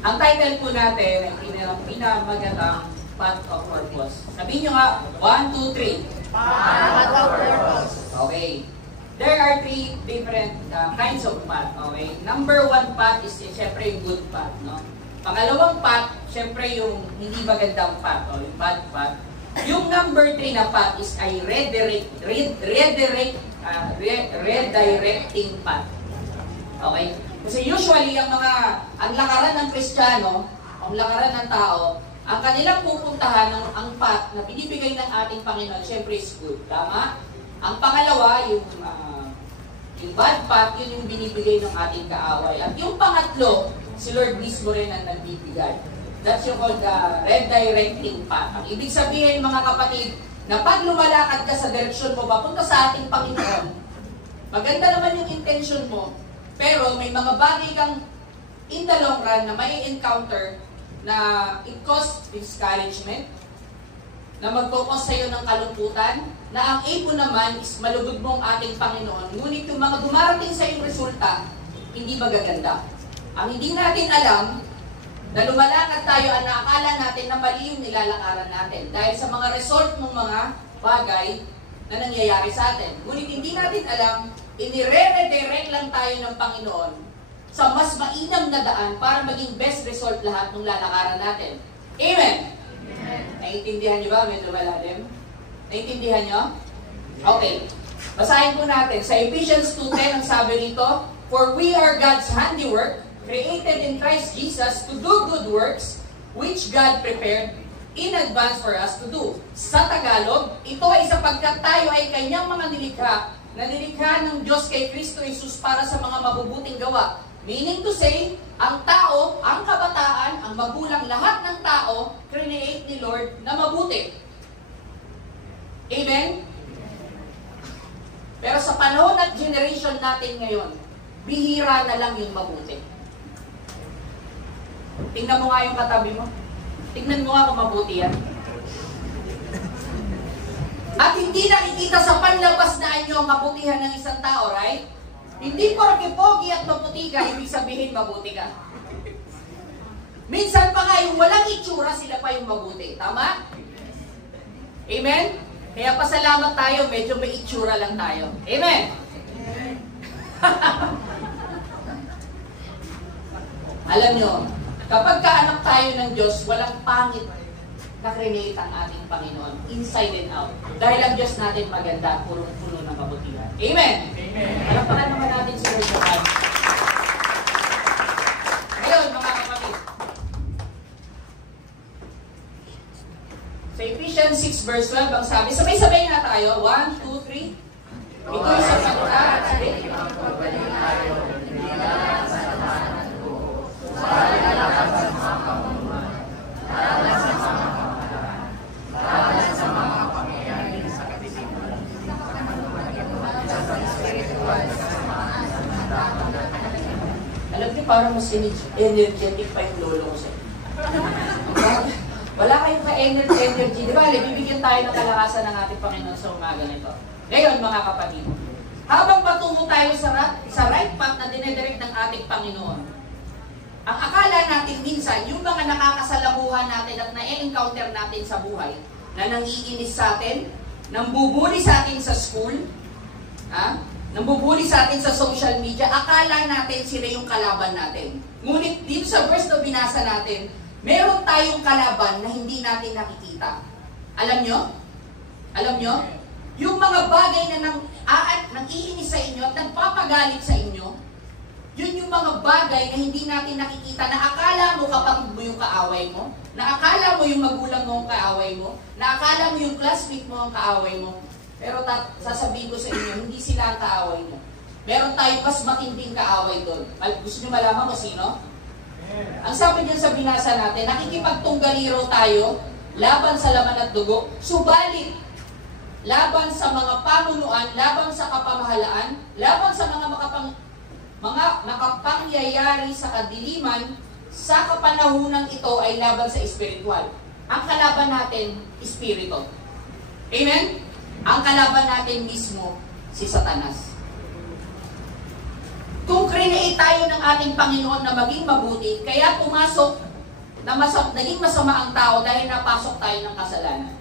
Ang title po natin ay pinamagandang path of purpose. Sabihin nyo nga, 1, 2, 3. Path of purpose. Okay. There are three different kinds of path. Okay. Number one path is syempre yung good path. No? Pangalawang path, syempre yung hindi magandang path o yung bad path. Yung number 3 na path is ay redirecting path. Okay? Kasi usually, ang lakaran ng Kristiyano, ang lakaran ng tao, ang kanilang pupuntahan ang path na binibigay ng ating Panginoon, syempre is good. Tama? Ang pangalawa, yung bad path, yun yung binibigay ng ating kaaway. At yung pangatlo, si Lord mismo rin ang nagbibigay. That's yung called the redirecting path. Ang ibig sabihin, mga kapatid, na pag lumalakad ka sa direksyon mo, papunta sa ating Panginoon, maganda naman yung intention mo, pero may mga bagay kang in the long run na may encounter na it cause discouragement, na magkukos sa iyo ng kalungkutan, na ang aim mo naman is malugod mo ang ating Panginoon, ngunit yung mga dumarating sa iyong resulta, hindi magaganda. Ang hindi natin alam, na lumalakad tayo at naakala natin na mali yung nilalakaran natin dahil sa mga result ng mga bagay na nangyayari sa atin. Ngunit hindi natin alam, inire-redirect lang tayo ng Panginoon sa mas mainam na daan para maging best result lahat ng lalakaran natin. Amen? Amen. Naiintindihan niyo ba? Medyo malalim. Naiintindihan niyo? Okay. Basahin po natin. Sa Ephesians 2:10, ang sabi nito, "For we are God's handiwork, created in Christ Jesus to do good works, which God prepared in advance for us to do." Sa Tagalog, ito ay sapagkat tayo ay kanyang mga nilikha, na nilikha ng Diyos kay Kristo Jesus para sa mga mabubuting gawa. Meaning to say, ang tao, ang kabataan, ang magulang, lahat ng tao, create ni Lord na mabuti. Amen? Pero sa panahon at generation natin ngayon, bihira na lang yung mabuti. Tingnan mo nga yung katabi mo. Tingnan mo nga kung mabuti yan. At hindi nakikita sa panlabas na anyo ang kabutihan ng isang tao, right? Hindi porke pogi at maputi ka, ibig sabihin mabuti ka. Minsan pa nga yung walang itsura, sila pa yung mabuti. Tama? Amen? Kaya pasalamat tayo, medyo may itsura lang tayo. Amen? Alam nyo, kapag kaanak tayo ng Diyos, walang pangit na create ang ating Panginoon, inside and out. Dahil ang Diyos natin maganda, purong-puno ng kabutihan. Amen? Amen. Palakpakan naman natin si Lord God. Ngayon, mga kapatid, sa Ephesians 6 verse 12, ang sabi, sabay-sabay nga tayo, 1, 2, 3. Ito'y sa pagkat, alam niyo, parang mas energetic pa yung lolo ko sa'yo. Wala kayong ka-energy. Di ba, bibigyan tayo ng kalakasan ng ating Panginoon sa umaga nito. Ngayon, mga kapatid, habang patungo tayo sa right path na dinedirect ng ating Panginoon, ang akala natin minsan, yung mga nakakasalamuhan natin at na-encounter natin sa buhay, na nangiinis sa atin, nambubuli sa atin sa school, nambubuli sa atin sa social media, akala natin sila yung kalaban natin. Ngunit dito sa verse na binasa natin, meron tayong kalaban na hindi natin nakikita. Alam nyo? Alam nyo? Yung mga bagay na nang-iinis sa inyo at nagpapagalit sa inyo, yun yung mga bagay na hindi natin nakikita, na akala mo kapatid mo yung kaaway mo, na akala mo yung magulang mo ang kaaway mo, na akala mo yung classmate mo ang kaaway mo. Pero sasabihin ko sa inyo, hindi sila ang kaaway mo. Meron tayong mas matinding kaaway doon. Gusto nyo malaman mo sino? Ang sabi niyan sa binasa natin, nakikipagtunggaliro tayo laban sa laman at dugo, subalit laban sa mga pamunuan, laban sa kapamahalaan, laban sa mga nakapangyayari sa kadiliman, sa kapanahunang ito ay laban sa espiritual. Ang kalaban natin, espiritu. Amen? Ang kalaban natin mismo, si Satanas. Kung create tayo ng ating Panginoon na maging mabuti, kaya pumasok na naging masama ang tao dahil napasok tayo ng kasalanan.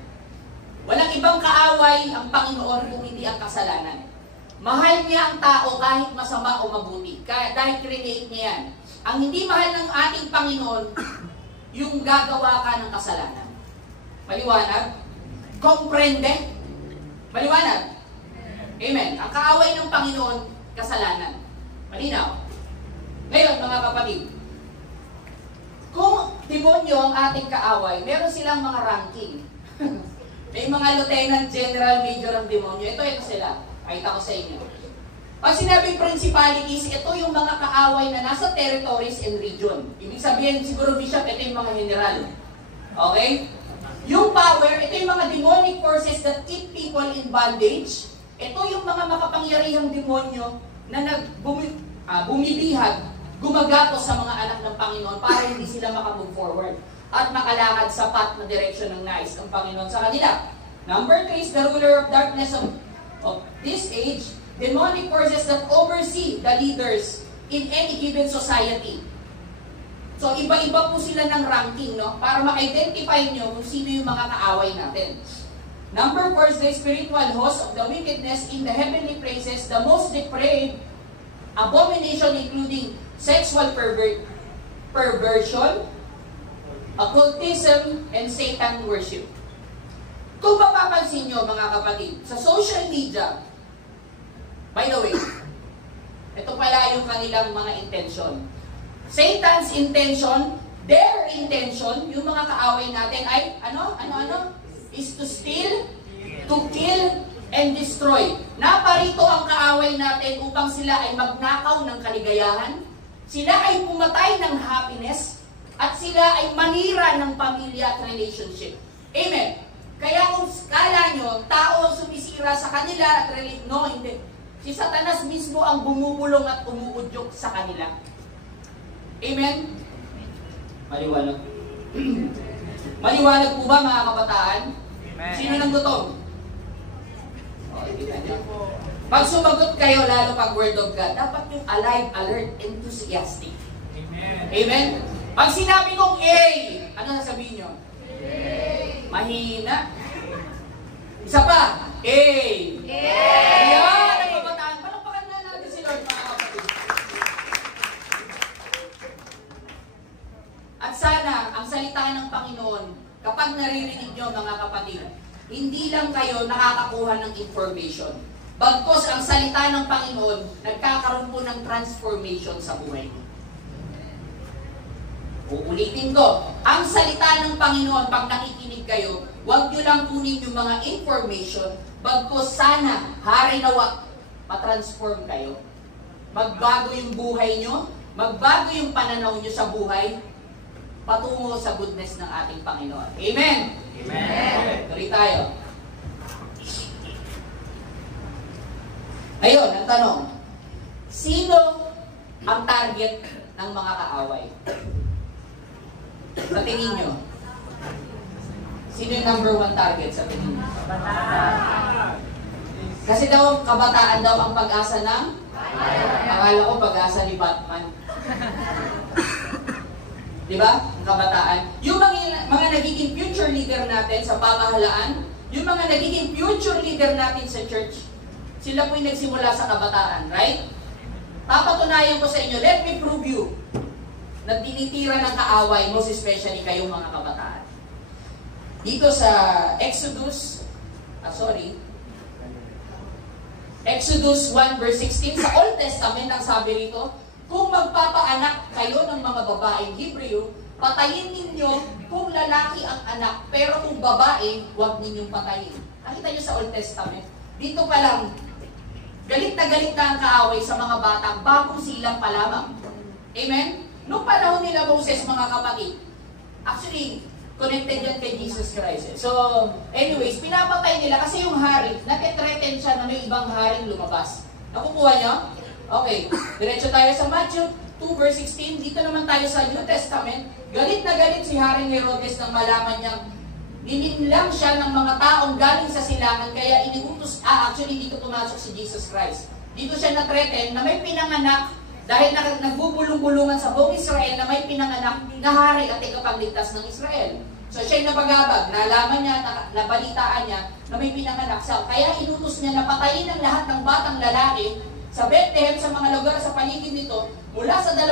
Walang ibang kaaway ang Panginoon kung hindi ang kasalanan. Mahal niya ang tao kahit masama o mabuti. Dahil create niya yan. Ang hindi mahal ng ating Panginoon, yung gagawa ka ng kasalanan. Maliwanag? Comprende? Maliwanag? Amen. Ang kaaway ng Panginoon, kasalanan. Malinaw? Ngayon, mga kapatid, kung demonyo ang ating kaaway, meron silang mga ranking. May mga lieutenant, general, major ang demonyo. Ito sila. Pakita ko sa inyo. Pag sinabing principalities, ito yung mga kaaway na nasa territories and region. Ibig sabihin, siguro bishop, ito yung mga general. Okay? Yung power, ito yung mga demonic forces that keep people in bondage. Ito yung mga makapangyarihang demonyo na bumibihag, gumagatos sa mga anak ng Panginoon para hindi sila makamove forward at makalakad sa path na direction ng nais ng Panginoon sa kanila. Number 3 is the ruler of darkness of this age, demonic forces that oversee the leaders in any given society. So, iba-iba po sila ng ranking, no? Para ma-identify nyo kung sino yung mga kaaway natin. Number 4 is the spiritual host of the wickedness in the heavenly places, the most depraved abomination including sexual perversion, occultism, and Satan worship. Kung mapapansin nyo, mga kapatid, sa social media, by the way, ito pala yung kanilang mga intention. Satan's intention, their intention, yung mga kaaway natin ay, is to steal, to kill, and destroy. Naparito ang kaaway natin upang sila ay magnakaw ng kaligayahan, sila ay pumatay ng happiness, at sila ay manira ng pamilya at relationship. Amen. Kaya kung kala nyo, tao ang sumisira sa kanila at no, hindi. Si Satanas mismo ang bumubulong at umuudyok sa kanila. Amen? Maliwanag. Maliwanag po ba, mga kabataan? Amen. Sino nang gutom? Pag sumagot kayo, lalo pag word of God, dapat yung alive, alert, enthusiastic. Amen. Amen? Pag sinabi kong A, ano sasabihin nyo? Mahina. Isa pa. A. Ayan, ang kabataan. Palapakan na natin si Lord, mga kapatid. At sana, ang salita ng Panginoon, kapag naririnig nyo, mga kapatid, hindi lang kayo nakakakuha ng information. Bagkos ang salita ng Panginoon, nagkakaroon po ng transformation sa buhay mo. Uulitin ko, ang salita ng Panginoon, pag nakikinig kayo, huwag nyo lang kunin yung mga information, bagkos sana, hari nawa, matransform kayo. Magbago yung buhay nyo, magbago yung pananaw nyo sa buhay, patungo sa goodness ng ating Panginoon. Amen? Amen. Tuloy tayo. Ayun, ang tanong, sino ang target ng mga kaaway? Sa tingin nyo? Sino yung number 1 target sa tingin nyo? Kasi daw, kabataan daw ang pag-asa ng? Akala ko pag-asa ni Batman. Diba? Ang kabataan. Yung mga nagiging future leader natin sa pamahalaan, yung mga nagiging future leader natin sa church, sila po yung nagsimula sa kabataan, right? Papatunayan ko sa inyo, let me prove you na tinitira ng kaaway, most especially kayong mga kabataan. Dito sa Exodus 1 verse 16, sa Old Testament, ang sabi rito, kung magpapaanak kayo ng mga babaeng Hebreo, patayin ninyo kung lalaki ang anak, pero kung babae, huwag ninyong patayin. Nakita nyo sa Old Testament, dito pa lang, galit na ang kaaway sa mga batang bagong silang pa lamang. Amen? Noong panahon nila Moses, mga kapatid, actually, connected yan kay Jesus Christ. So, anyways, pinapatay nila kasi yung hari, natitreten siya na may ibang haring lumabas. Nakukuha nyo? Okay, diretso tayo sa Matthew 2 verse 16. Dito naman tayo sa New Testament. Galit na galit si Haring Herodes nang malaman niyang nininlang siya ng mga taong galing sa silangan, kaya iniutos, actually dito pumasok si Jesus Christ. Dito siya na-threaten na may pinanganak Dahil nagbubulong-bulungan sa buong Israel na may pinanganak na hari at tagapagligtas ng Israel. So siya'y napagabag, nalaman niya, nabalitaan niya na may pinanganak siya. Kaya inutos niya na patayin ang lahat ng batang lalaki sa Bethlehem, sa mga lugar sa paligid nito, mula sa 2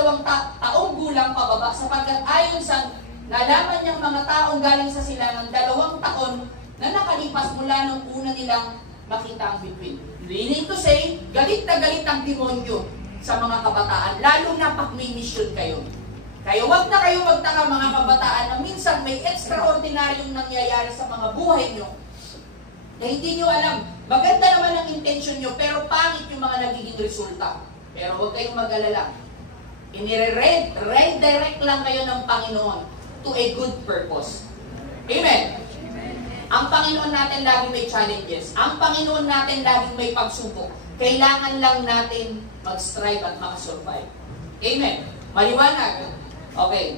taong gulang pababa, sapagkat ayon sa nalaman niyang mga taong galing sa silangan 2 taon na nakalipas mula nung una nilang makita ang bituin. Meaning to say, galit na galit ang demonyo sa mga kabataan, lalo na pag may mission kayo. Kaya wag na kayo magtaka mga kabataan na minsan may extraordinaryong nangyayari sa mga buhay nyo na hindi nyo alam. Maganda naman ang intention nyo, pero pangit yung mga nagiging resulta. Pero huwag kayong mag-alala. Redirect lang kayo ng Panginoon to a good purpose. Amen? Ang Panginoon natin laging may challenges. Ang Panginoon natin laging may pagsubok. Kailangan lang natin mag-strive at makasurvive. Amen? Maliwanag? Okay.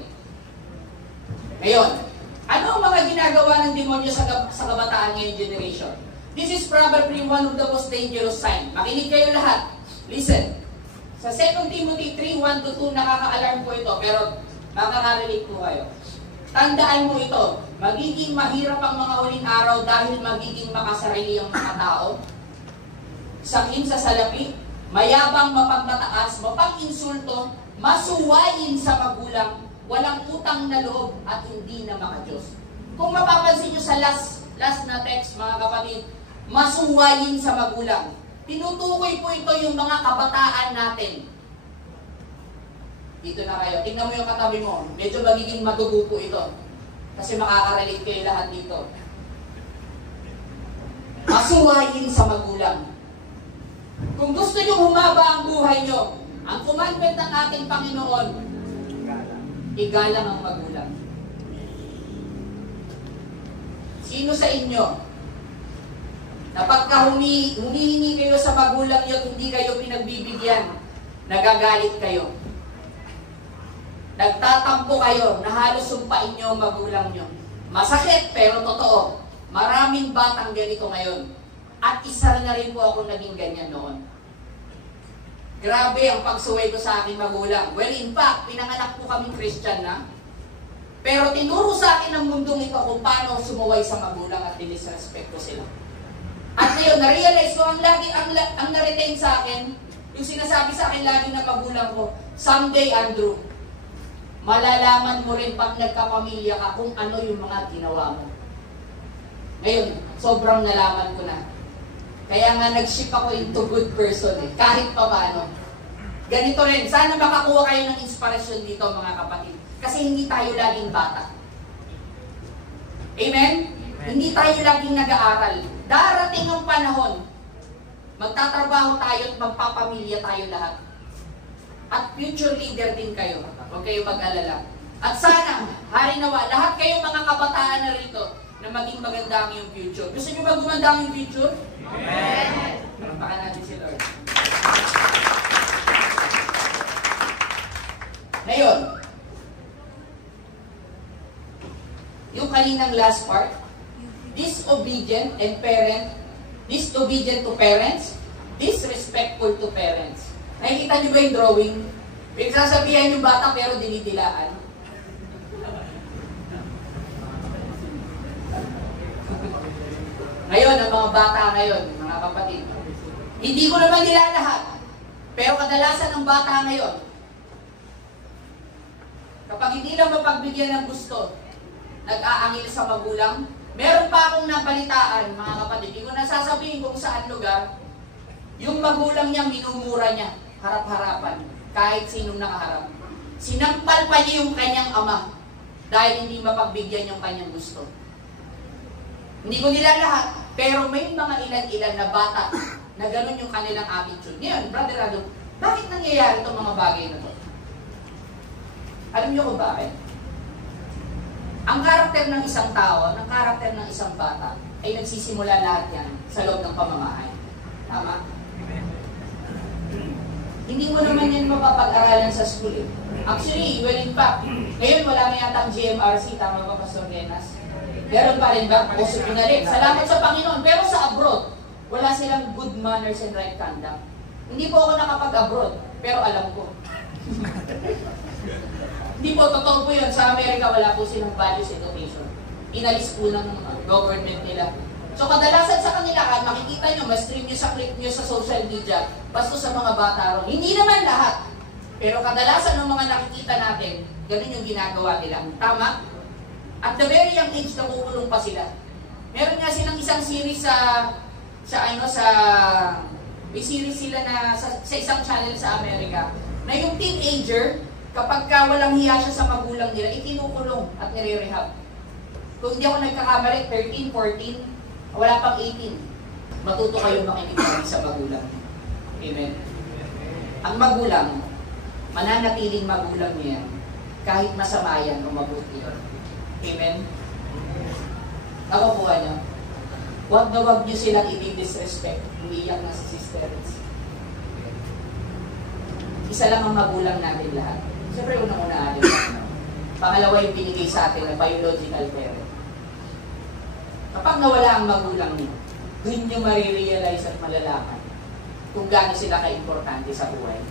Ngayon, ano ang mga ginagawa ng demonyo sa kabataan ngayong generation? This is probably one of the most dangerous signs. Makinig kayo lahat. Listen. Sa 2 Timothy 3:1-2, nakaka-alarm po ito, pero makaka-relate po kayo. Tandaan mo ito, magiging mahirap ang mga huling araw dahil magiging makasarili ang mga tao. Sakim sa salapi, mayabang, mapagmataas, mapag-insulto, masuwayin sa magulang, walang utang na loob at hindi na makadiyos. Kung mapapansin nyo sa last na text, mga kapatid, masuwayin sa magulang. Tinutukoy po ito yung mga kabataan natin. Dito na kayo. Tingnan mo yung katabi mo. Medyo magiging madugo po ito. Kasi makaka-relate kayo lahat dito. Masuwayin sa magulang. Kung gusto nyo humaba ang buhay nyo, ang commandment ng ating Panginoon, igalang ang magulang. Sino sa inyo na pagka humihingi kayo sa magulang nyo at hindi kayo pinagbibigyan, nagagalit kayo? Nagtatampo kayo na halos sumpain nyo ang magulang nyo. Masakit pero totoo. Maraming batang ganito ngayon. At isa na rin po ako naging ganyan noon. Grabe ang pagsuway ko sa aking magulang. Well, in fact, pinanganak po kaming Christian na. Pero tinuro sa akin ng mundong ito kung paano sumuway sa magulang at dinisrespect ko sila. At ngayon, na-realize ko, ang na-retain sa akin, yung sinasabi sa akin lagi ng magulang ko, someday, Andrew, malalaman mo rin pag nagkapamilya ka kung ano yung mga ginawa mo. Ngayon, sobrang nalaman ko na. Kaya nga nag-shift ako into good person kahit pa paano. Ganito rin, sana makakuha kayo ng inspirasyon dito mga kapatid. Kasi hindi tayo laging bata. Amen? Hindi tayo laging nag-aaral. Darating ang panahon, magtatrabaho tayo at magpapamilya tayo lahat. At future leader din kayo. Huwag kayo mag-alala. At sana, harinawa, lahat kayong mga kabataan na rito na maging maganda ang iyong future. Gusto nyo ba gumanda ang iyong future? Amen! Parampakan natin si Lord. Ngayon, yung kaninang last part, disobedient to parents, disrespectful to parents. Nakikita nyo ba yung drawing? Pinagsasabihan yung bata pero dinidilaan. Ngayon, ang mga bata ngayon, mga kapatid, hindi ko naman nila lahat, pero kadalasan ng bata ngayon, kapag hindi lang mapagbigyan ng gusto, nag-aangil sa magulang, meron pa akong nabalitaan, mga kapatid, hindi ko nasasabihin kung saan lugar, yung magulang niya, minumura niya, harap-harapan, kahit sinong nakaharap. Sinampal pa niya yung kanyang ama, dahil hindi mapagbigyan yung kanyang gusto. Hindi ko nila lahat, pero may mga ilan-ilan na bata na ganun yung kanilang attitude. Ngayon, Brother Rado, bakit nangyayari itong mga bagay na to? Alam niyo kung bakit? Ang karakter ng isang tao, ng karakter ng isang bata, ay nagsisimula lahat yan sa loob ng pamamahay. Tama? Hindi mo naman yan mapapag-aralan sa school eh. Actually, well in fact, ngayon wala na yata ang GMRC, tama ba, Pastor Genas? Meron pa rin ba? Puso pinalit. Salamat sa Panginoon. Pero sa abroad, wala silang good manners and right conduct. Hindi po ako nakapag-abroad, pero alam ko. Hindi po, totoo po yun. Sa Amerika, wala po silang values education. Inalis po ng government nila. So kadalasan sa kanila, makikita nyo, ma-stream nyo sa clip nyo sa social media, basta sa mga bata ron. Hindi naman lahat. Pero kadalasan ng mga nakikita natin, ganun yung ginagawa nila. Tama? At the very young age, nakukulong pa sila. Meron nga silang isang series may series sila na sa isang channel sa Amerika, na yung teenager, kapag walang hiya siya sa magulang nila, itinukulong at nire-rehab. Kung hindi ako nagkakamali, 13, 14, wala pang 18. Matuto kayo makinig sa magulang. Amen? Ang magulang, mananatiling magulang niya kahit masama yan o mabuti. Amen? Nakukuha niyo? Huwag na huwag niyo silang i-disrespect. Umiiyak na si Sister. Isa lang ang magulang natin lahat. Siyempre, unang-una atin. Pangalawa yung binigay sa atin na biological parent. Kapag nawala ang magulang niyo, dun nyo marirealize at malalaman kung gaano sila ka-importante sa buhay.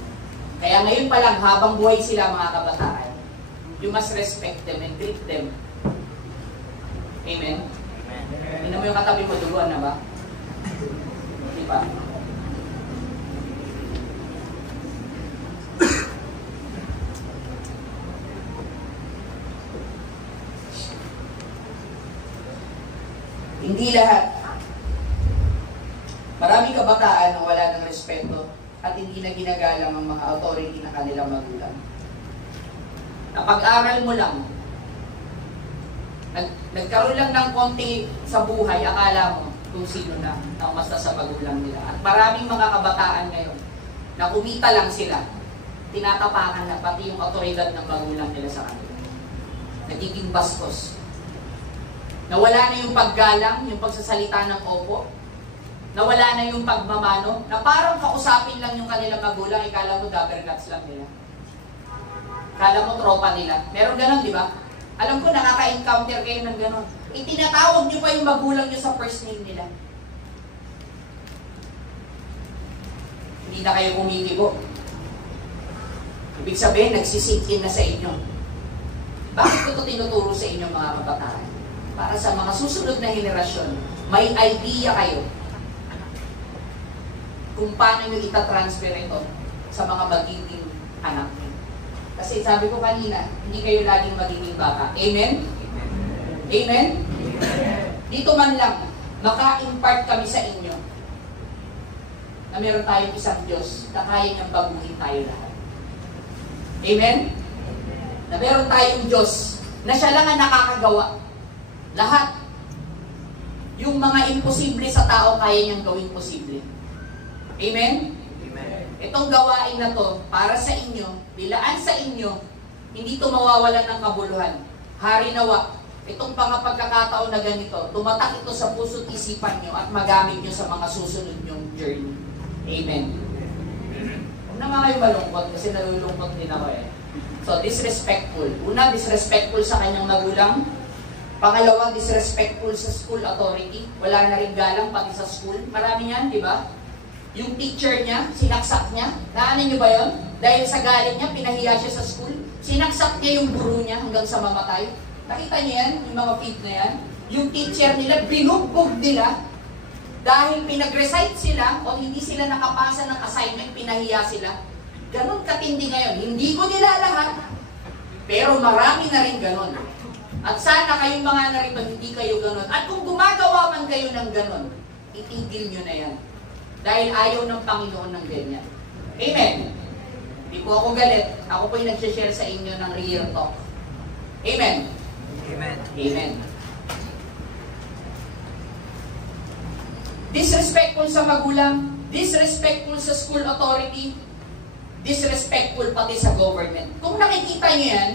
Kaya ngayon pa lang, habang buhay sila mga kabataan, you must respect them and treat them. Amen? Amen. Mo yung katabi mo, duluan na ba? Di ba? Hindi lahat. Maraming kabataan ang wala ng respeto at hindi na ginagalang ang mga authority na kanilang magulang. Napag-aral mo lang, nagkaroon lang ng konti sa buhay, akala mo kung sino na ang basta sa magulang nila. At maraming mga kabataan ngayon na kumita lang sila, tinatapakan na pati yung otoridad ng magulang nila sa kanila. Nagiging bastos. Nawala na yung paggalang, yung pagsasalita ng opo. Nawala na yung pagmamano, na parang kausapin lang yung kanilang magulang, ikala mo dabbergats lang nila. Kala mo tropa nila. Meron ganun, di ba? Alam ko, nakaka-encounter kayo ng ganun. Itinatawag niyo pa yung magulang niyo sa first name nila. Hindi na kayo kumikibo. Ibig sabihin, nagsisink-in na sa inyo. Bakit ko ito tinuturo sa inyo mga kabataan? Para sa mga susunod na henerasyon, may idea kayo kung paano nyo itatransfer ito sa mga magiging anak nyo. Kasi sabi ko kanina, hindi kayo laging magiging bata. Amen? Amen? Dito man lang, maka-impart kami sa inyo na meron tayong isang Diyos na kaya niyang baguhin tayo lahat. Amen? Na meron tayong Diyos na siya lang ang nakakagawa. Lahat. Yung mga imposible sa tao, kaya niyang gawing posible. Amen? Amen. Itong gawain na to, para sa inyo, bilaan sa inyo, hindi ito mawawalan ng kabuluhan. Hari nawa, itong pagkakataon na ganito, tumatak ito sa puso't isipan nyo at magamit nyo sa mga susunod nyong journey. Amen. Huwag na kayo malungkot kasi nalulungkot din ako eh. So, disrespectful. Una, disrespectful sa kanyang magulang. Pangalawa, disrespectful sa school authority. Wala na rin galang pati sa school. Marami yan, di ba? Yung teacher niya, sinaksak niya. Naanin niyo ba yun? Dahil sa galit niya, pinahiya siya sa school. Sinaksak niya yung guro niya hanggang sa mamatay. Nakita niyo yan? Yung mga feed na yan? Yung teacher nila, binugbog nila. Dahil pinag-recite sila o hindi sila nakapasa ng assignment, pinahiya sila. Ganon katindi ngayon. Hindi ko nila lahat. Pero marami na rin ganon. At sana kayong mga narito, hindi kayo ganon. At kung gumagawa man kayo ng ganon, itigil nyo na yan. Dahil ayaw ng Panginoon ng ganyan. Amen. Hindi po ako galit. Ako po yung nag-share sa inyo ng real talk. Amen. Amen. Amen. Disrespectful sa magulang, disrespectful sa school authority, disrespectful pati sa government. Kung nakikita niyo yan,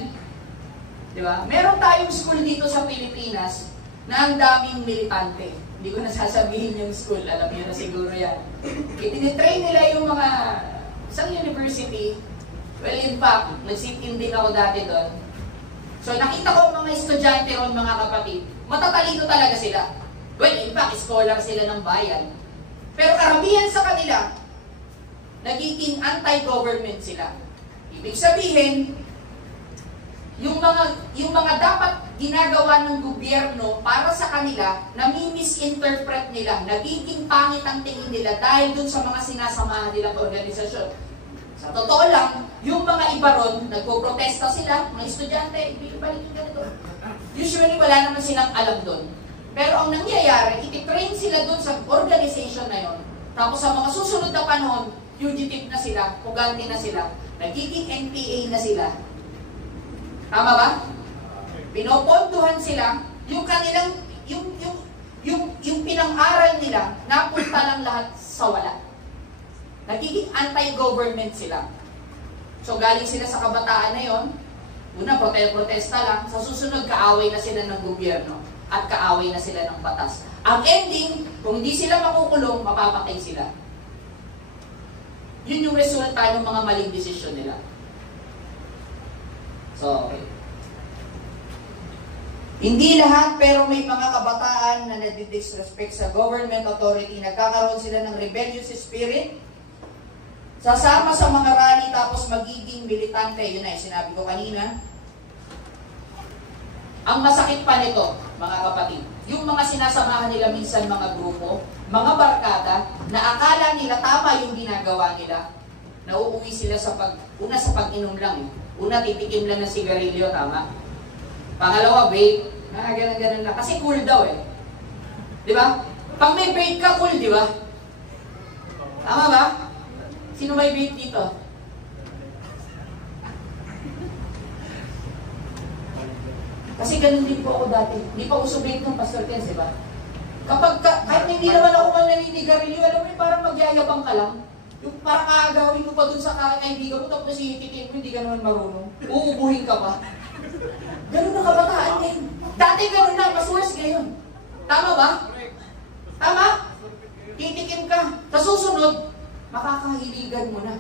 di ba? Meron tayong school dito sa Pilipinas na ang daming militante. Hindi ko nasasabihin yung school, alam niyo na siguro yan. Itinitrain nila yung mga isang university. Well, in fact, nag-sit-in din ako dati doon. So, nakita ko mga estudyante ron, mga kapatid, matatalino talaga sila. Well, in fact, scholar sila ng bayan. Pero karamihan sa kanila, nagiging anti-government sila. Ibig sabihin, yung mga dapat ginagawa ng gobyerno para sa kanila, nami-misinterpret nila, nagiging pangit ang tingin nila dahil dun sa mga sinasamahan nilang organisasyon. Sa totoo lang, yung mga iba ron, nagpo-protesta sila, mga estudyante, ibalik yung ganito. Usually, wala naman silang alam dun. Pero ang nangyayari, ititrain sila dun sa organization na yon. Tapos sa mga susunod na panahon, fugitive na sila, pugante na sila, nagiging NPA na sila. Tama ba? Pinoponduhan sila, yung kanilang, yung pinang-aral nila, napunta lang lahat sa wala. Nagiging anti-government sila. So galing sila sa kabataan na yon, una, protesta lang, sa susunod, kaaway na sila ng gobyerno at kaaway na sila ng batas. Ang ending, kung hindi sila makukulong, mapapatay sila. Yun yung resulta ng mga maling desisyon nila. So, okay. Hindi lahat, pero may mga kabataan na nadidisrespect sa government authority, nagkakaroon sila ng rebellious spirit, sasama sa mga rally, tapos magiging militante. Yun na, sinabi ko kanina. Ang masakit pa nito, mga kapatid, yung mga sinasamahan nila minsan mga grupo, mga barkada, na akala nila tama yung ginagawa nila, nauuwi sila sa una sa pag-inom lang. Una, titikim lang ng sigarilyo, tama? Pangalawa, vape. Ganun lang. Kasi cool daw eh. Di ba? Pag may vape ka, cool, di ba? Tama ba? Sino may vape dito? Kasi ganun din po ako dati. Hindi pa uso vape ng Pastor Ken, di ba? Kahit hindi naman ako man naninigarilyo, alam mo yung parang magyayabang ka lang. Yung parang aagawin mo pa dun sa kaibigan mo, tapos hihitikin mo, hindi ka naman marunong. Uubuhin ka pa. Ganun na kabataan din. Dati ganun na, mas worse ngayon. Tama ba? Tama? Titikim ka. Sa susunod, makakahiligan mo na.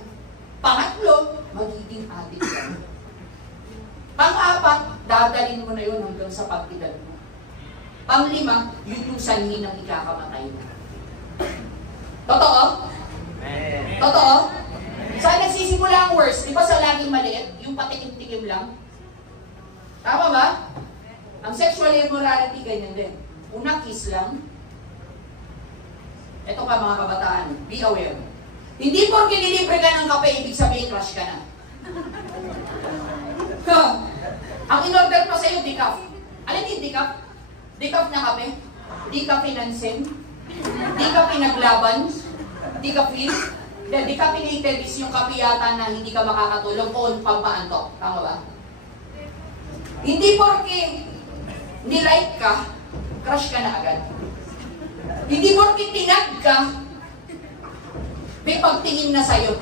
Pangatlo, magiging addict ka. Pang-apat, dadalhin mo na yun hanggang sa pag-edad mo. Pang-lima, yun yung sanhi ng ikakamatay mo. Totoo? Totoo? Saan nagsisimula ang worst? Di ba sa laging maliit? Yung patikim-tikim lang? Tama ba? Ang sexual immorality, ganyan din. Una, kiss lang. Ito pa mga kabataan, be aware. Hindi porke nilibre ka ng kape, ibig sabihin crush ka na. Ang in-order pa sa'yo, decaf. Alin yung decaf? Decaf na kape? Di ka pinansin? Di ka pinaglaban? Di ka feel? Decaffeinated is yung kape yata na hindi ka makakatulog o pampaantok. Tama ba? Hindi porke nilike ka, crush ka na agad. Hindi porke tinag ka, may pagtingin na sa'yo.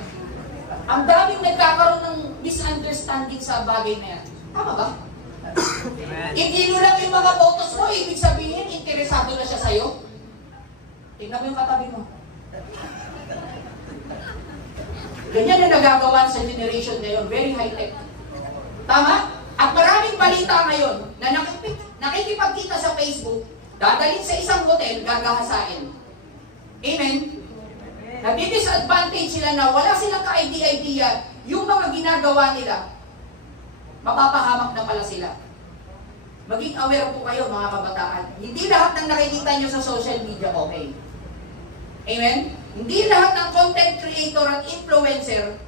Ang daming nagkakaroon ng misunderstanding sa bagay na yan. Tama ba? Hindi lang yung mga photos mo, ibig sabihin, interesado na siya sa'yo. Tingnan mo yung katabi mo. Ganyan na nagagawa sa generation ngayon. Very high-tech. Tama? At maraming balita ngayon na nakikipagkita sa Facebook, dadalhin sa isang hotel, gagahasain. Amen? Nagdi-disadvantage sila na wala silang ka-idea, yung mga ginagawa nila, mapapahamak na pala sila. Maging aware po kayo mga kabataan. Hindi lahat ng nakikita nyo sa social media okay. Amen? Hindi lahat ng content creator at influencer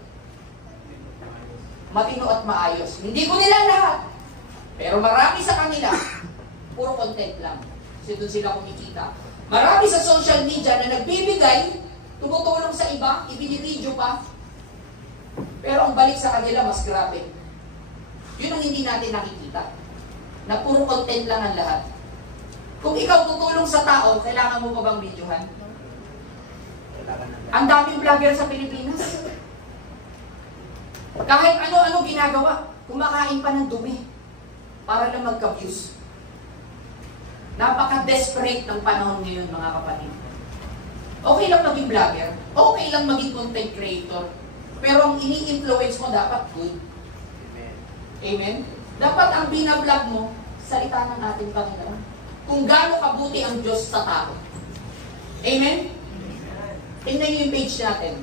matino at maayos. Hindi ko nila lahat. Pero marami sa kanila, puro content lang. Kasi doon sila kumikita. Marami sa social media na nagbibigay, tumutulong sa iba, ibinibidyo pa. Pero ang balik sa kanila, mas grabe. Yun ang hindi natin nakikita. Na puro content lang ang lahat. Kung ikaw tutulong sa tao, kailangan mo pa bang videohan? Ang daming vlogger sa Pilipinas. Kahit ano-ano ginagawa, kumakain pa ng dumi para lang magka-views. Napaka-desperate ng panahon ngayon, mga kapatid. Okay lang maging vlogger, okay lang maging content creator, pero ang ini-influence mo dapat good. Amen? Dapat ang binablog mo, salita ng ating Panginoon. Kung gaano kabuti ang Diyos sa tao. Amen? Tingnan niyo yung page natin.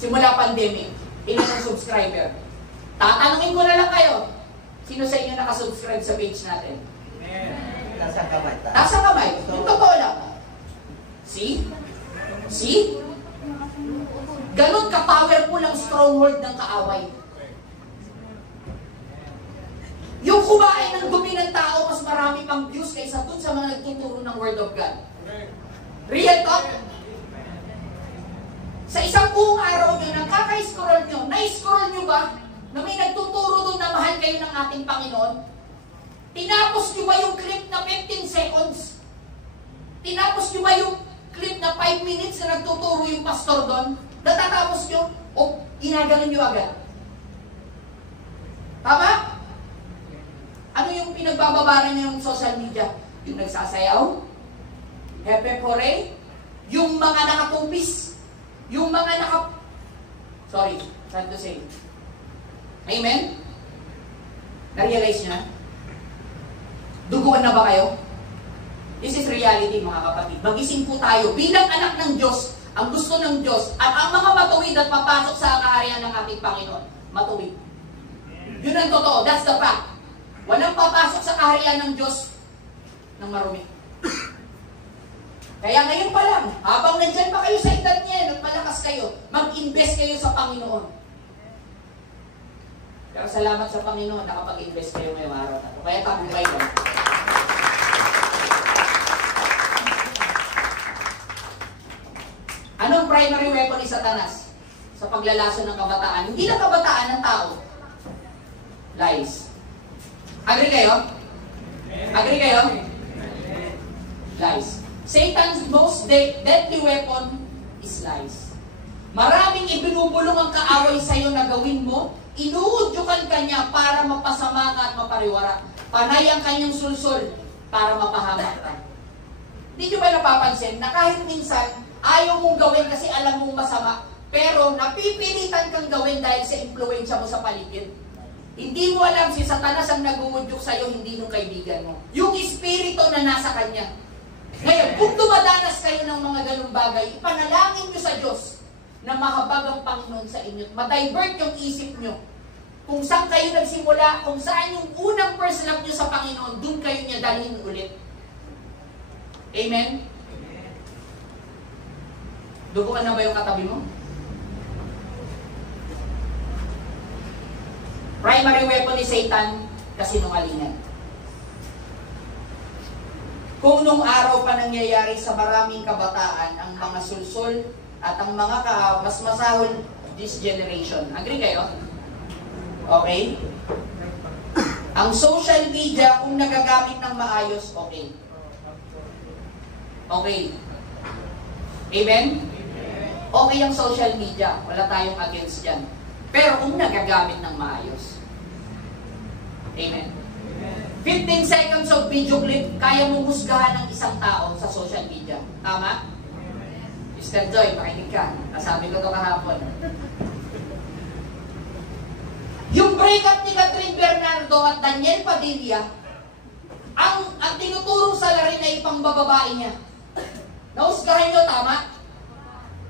Simula pandemic, ilan ang subscriber? Tatanungin ko na lang kayo, sino sa inyo nakasubscribe sa page natin? Nasa kamay tayo. Nasa kamay. Yung totoo lang. See? See? Ganon ka-powerful ang stronghold ng kaaway. Yung kumain ng dumi ng tao, mas marami pang views kaysa dun sa mga nagtuturo ng Word of God. Real talk? Sa isang buong araw nyo, nakaka-scroll nyo, na-scroll nyo ba na may nagtuturo dun na mahal kayo ng ating Panginoon? Tinapos nyo ba yung clip na 15 seconds? Tinapos nyo ba yung clip na 5 minutes na nagtuturo yung pastor doon? Natatapos nyo? O ginaganon nyo agad? Tama? Ano yung pinagbababaran nyo ng social media? Yung nagsasayaw? Hepe pore? Yung mga nakatupis? Yung mga Sorry, sad to say. Amen? Na-realize nyo na? Duguan na ba kayo? This is reality, mga kapatid. Magising po tayo. Bilang anak ng Diyos, ang gusto ng Diyos, at ang mga matuwid at papasok sa kaharian ng ating Panginoon, matuwid. Yun ang totoo. That's the fact. Walang papasok sa kaharian ng Diyos ng marumi. Kaya ngayon pa lang, habang nandyan pa kayo sa edad niya, nagmalakas kayo, mag-invest kayo sa Panginoon. Pero salamat sa Panginoon, nakapag-invest kayo ngayong araw na ito. Kaya tabuhay lang. Anong primary weapon ni Satanas sa paglalaso ng kabataan? Hindi lang kabataan ng tao. Lies. Agree kayo? Agree kayo? Lies. Satan's most deadly weapon is lies. Maraming ibinubulong ang kaaway sa iyo na gawin mo, inuudyukan ka niya para mapasama ka at mapariwara. Panay ang kanyang sulsul para mapahamak ka. Hindi nyo ba napapansin na kahit minsan, ayaw mong gawin kasi alam mong masama, pero napipilitan kang gawin dahil sa impluensya mo sa paligid. Hindi mo alam si Satanas ang nag-uudyok sa'yo, hindi nung kaibigan mo. Yung espiritu na nasa kanya. Ngayon, kung dumadanas kayo ng mga ganung bagay, ipanalangin nyo sa Diyos na mahabag ang Panginoon sa inyo. Ma-divert yung isip nyo. Kung saan kayo nagsimula, kung saan yung unang first love nyo sa Panginoon, dun kayo niya dalhin ulit. Amen? Duguan na ba yung katabi mo? Primary weapon ni Satan, kasinungalingan. Kung nung araw pa nangyayari sa maraming kabataan ang mga sulsul at ang mga mas masahol this generation. Agree kayo? Okay? Ang social media, kung nagagamit ng maayos, okay. Okay. Amen? Okay ang social media. Wala tayong against dyan. Pero kung nagagamit ng maayos. Amen? 15 seconds of video clip, kaya mong husgahan ng isang tao sa social media. Tama? Mr. Joy, makinig ka. Nasabi ko ito kahapon. Yung breakup ni Catherine Bernardo at Daniel Padilla, ang tinuturo sa lari na ipangbababae niya. Nahusgahan nyo, tama?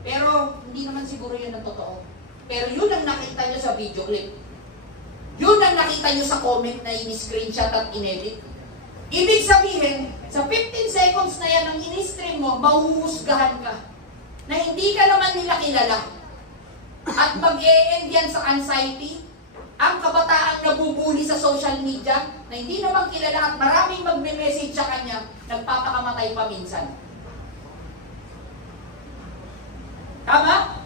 Pero hindi naman siguro yun ang totoo. Pero yun ang nakita nyo sa video clip. Yun ang nakita nyo sa comment na in-screenshot at in-edit. Ibig sabihin, sa 15 seconds na yan ang in-stream mo, mahuhusgahan ka. Na hindi ka naman nila kilala. At mag-e-end yan sa anxiety. Ang kabataang nabubuli sa social media, na hindi naman kilala at maraming magme-message sa kanya, nagpapakamatay pa minsan. Tama?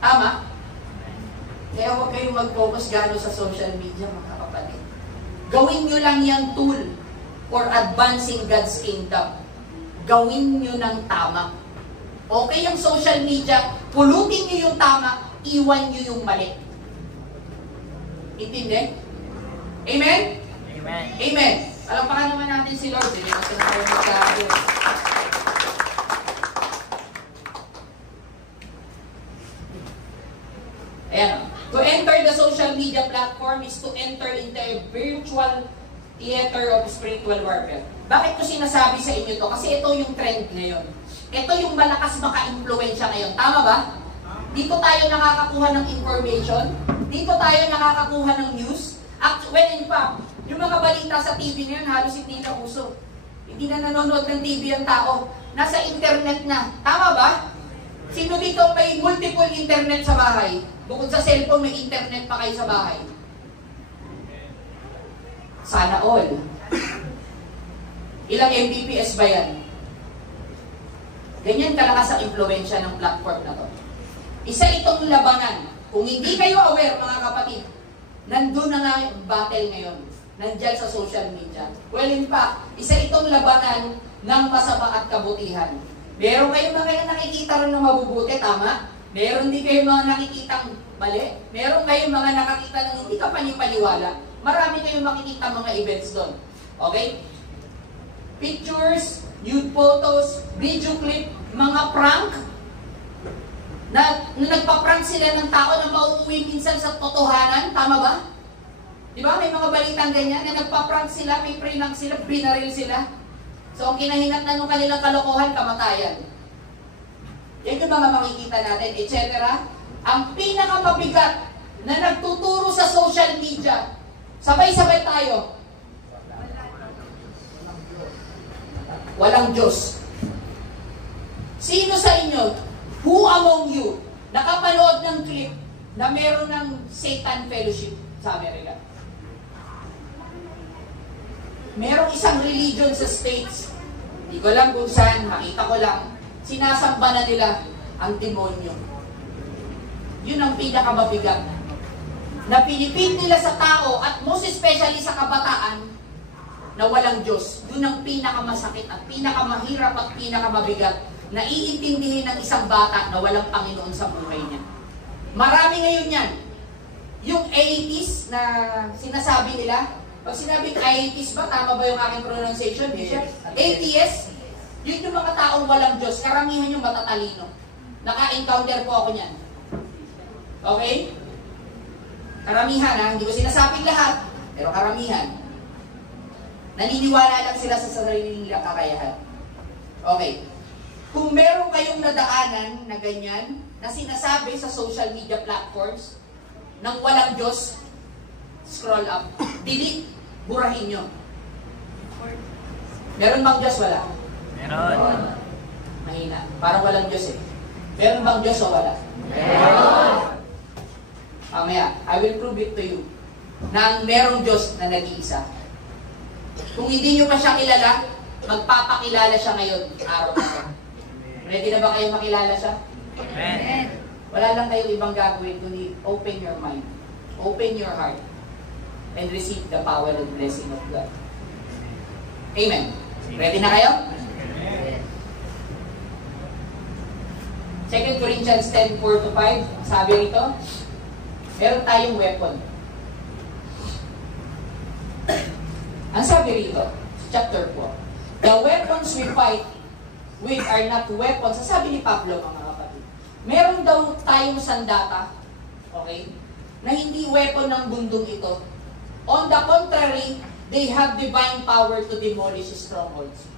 Tama? Kaya huwag kayong mag-focus gano'n sa social media, mga kapatid. Gawin nyo lang yung tool for advancing God's kingdom. Gawin nyo ng tama. Okay yung social media, pulutin nyo yung tama, iwan nyo yung mali. Intindi? Amen? Amen. Amen. Alampakan naman natin si Lord. Hindi natin tayo magkakaroon. Ayan. To enter the social media platform is to enter into a virtual theater of spiritual warfare. Bakit ko sinasabi sa inyo to? Kasi ito yung trend ngayon. Ito yung malakas maka-impluensya ngayon. Tama ba? Dito tayo nakakakuha ng information. Dito tayo nakakakuha ng news. When in fact, yung mga balita sa TV ngayon, halos hindi na uso. Hindi na nanonood ng TV ang tao. Nasa internet na. Tama ba? Sino dito may multiple internet sa bahay? Bukod sa cellphone, may internet pa kayo sa bahay. Sana all. Ilang Mbps ba yan? Ganyan kalakas ang impluensya ng platform na to. Isa itong labanan. Kung hindi kayo aware, mga kapatid, nandun na nga yung battle ngayon. Nandyan sa social media. Well, in fact, isa itong labanan ng masama at kabutihan. Meron kayong mga nakikita rin ng mabubuti, tama? Meron din kayong mga nakikitang mali. Meron kayong mga nakakita ng hindi ka panipaniwala. Marami kayong makikita mga events doon. Okay? Pictures, nude photos, video clip, mga prank, na nagpa-prank sila ng tao na mauuwi minsan sa totohanan, tama ba? Di ba? May mga balitang ganyan na nagpa-prank sila, may prank sila, binaril sila. So, ang kinahinat na nung kanilang kalokohan, kamatayan. Yan yung mga makikita natin, etc. Ang pinakamabigat na nagtuturo sa social media, sabay-sabay tayo. Walang Diyos. Sino sa inyo, who among you, nakapanood ng clip na meron ng Satan Fellowship sa Amerika? Merong isang religion sa States, hindi ko alam kung saan, makita ko lang, sinasamba na nila ang demonyo. Yun ang pinakamabigat. Na pinipin nila sa tao at most especially sa kabataan na walang Diyos. Yun ang pinakamasakit at pinakamahirap at pinakamabigat na iintindihin ng isang bata na walang Panginoon sa buhay niya. Marami ngayon yan. Yung atheist na sinasabi nila, pag sinabing atheist ba, tama ba yung aking pronunciation? Bishop? Atheist, yun yung mga taong walang Diyos. Karamihan yung matatalino. Naka-encounter po ako niyan. Okay? Karamihan, ha? Hindi ko sinasabing lahat, pero karamihan. Naniniwala lang sila sa sarili nilang kakayahan. Okay. Kung meron kayong nadaanan na ganyan, na sinasabi sa social media platforms, nang walang Diyos, scroll up, delete, burahin nyo. Meron bang Diyos? Wala? Meron. Mahina. Parang walang Diyos eh. Meron bang Diyos o wala? Meron. Mamaya, I will prove it to you na merong Diyos na nag-iisa. Kung hindi nyo pa siya kilala, magpapakilala siya ngayon, araw na ito. Ready na ba kayo makilala siya? Amen. Wala lang kayong ibang gagawin kundi open your mind, open your heart, and receive the power and blessing of God. Amen. Ready na kayo? 2 Corinthians 10:4-5, sabi rito, meron tayong weapon. Ang sabi rito, chapter 4, the weapons we fight with are not weapons. Sabi ni Pablo, mga kapatid, meron daw tayong sandata, okay, na hindi weapon ng bundong ito. On the contrary, they have divine power to demolish strongholds.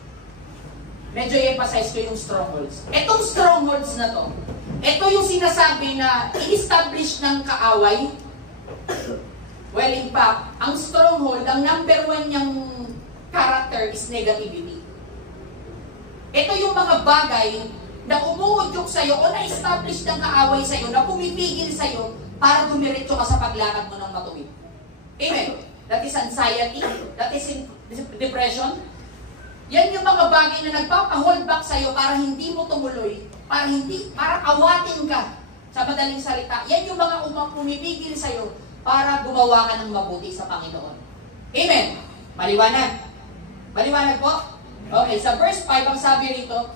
Medyo i-emphasize ko yung strongholds. Etong strongholds na to, ito yung sinasabi na i-establish ng kaaway. Well, in fact, ang stronghold, ang number one niyang character is negativity. Ito yung mga bagay na umuudyok sa'yo o na-establish ng kaaway sa'yo, na pumipigil sa'yo para dumiretso ka sa paglakad mo ng matuwid. Amen. That is anxiety, that is depression. Yan yung mga bagay na nagpapa-hold back sa'yo para hindi mo tumuloy, para awatin ka sa madaling salita. Yan yung mga pumipigil sa'yo para gumawa ka ng mabuti sa Panginoon. Amen. Maliwanag. Maliwanag po? Okay, sa verse 5, ang sabi rito,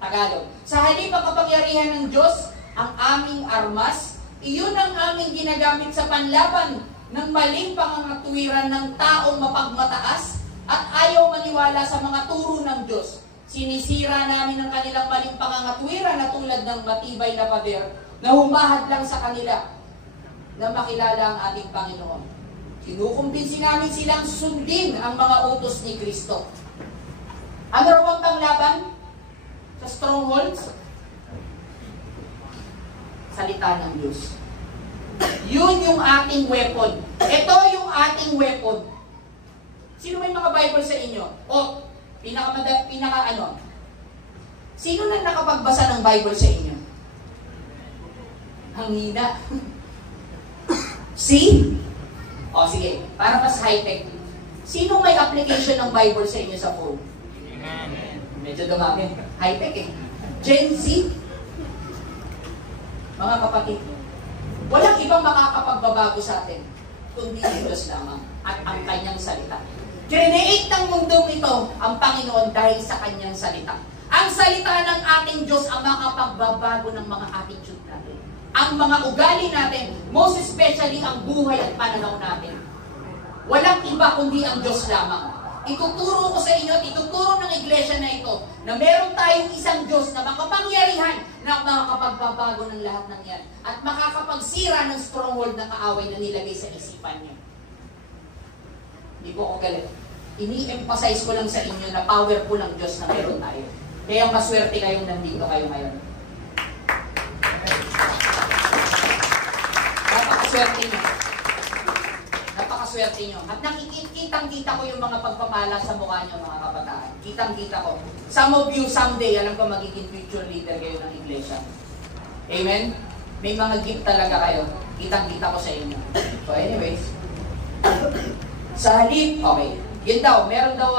Tagalog, sa halip ang kapangyarihan ng Diyos, ang aming armas, iyon ang aming ginagamit sa panlaban ng maling pangangatuwiran ng taong mapagmataas at ayaw maniwala sa mga turo ng Diyos. Sinisira namin ang kanilang maling pangangatuwiran na tulad ng matibay na pader na humahad lang sa kanila na makilala ang ating Panginoon. Kinukumbinsi namin silang sundin ang mga utos ni Kristo. Ano raw ang panglaban sa strongholds? Salita ng Diyos. Yun yung ating weapon. Ito yung ating weapon. Sino may mga Bible sa inyo? O, pinaka ano? Sino na nakapagbasa ng Bible sa inyo? Hangina. See? O, sige. Para mas high-tech. Sino may application ng Bible sa inyo sa phone? Medyo dumami. High-tech eh. Gen Z. Mga kapatid, walang ibang makakapagbabago sa atin, kundi ang Diyos lamang at ang Kanyang salita. Create ng mundong ito ang Panginoon dahil sa Kanyang salita. Ang salita ng ating Diyos ang makapagbabago ng mga attitude natin. Ang mga ugali natin, most especially ang buhay at pananaw natin. Walang iba kundi ang Diyos lamang. Ituturo ko sa inyo at ituturo ng iglesia na ito na meron tayong isang Diyos na makapangyarihan na makakapagbabago ng lahat ng yan at makakapagsira ng stronghold na kaaway na nilagay sa isipan niyo. Hindi po ako galit. Ini-emphasize ko lang sa inyo na powerful ang Diyos na meron tayo. Kaya maswerte kayong nandito kayo ngayon. Napakaswerte niyo. Napakaswerte nyo. At nakikitang-kita ko yung mga pagpapala sa mukha nyo, mga kabataan. Kitang-kita ko. Some of you, someday, alam ko magiging future leader kayo ng iglesia. Amen? May mga gift talaga kayo. Kitang-kita ko sa inyo. So anyways, sa halip, okay. Yun daw, meron daw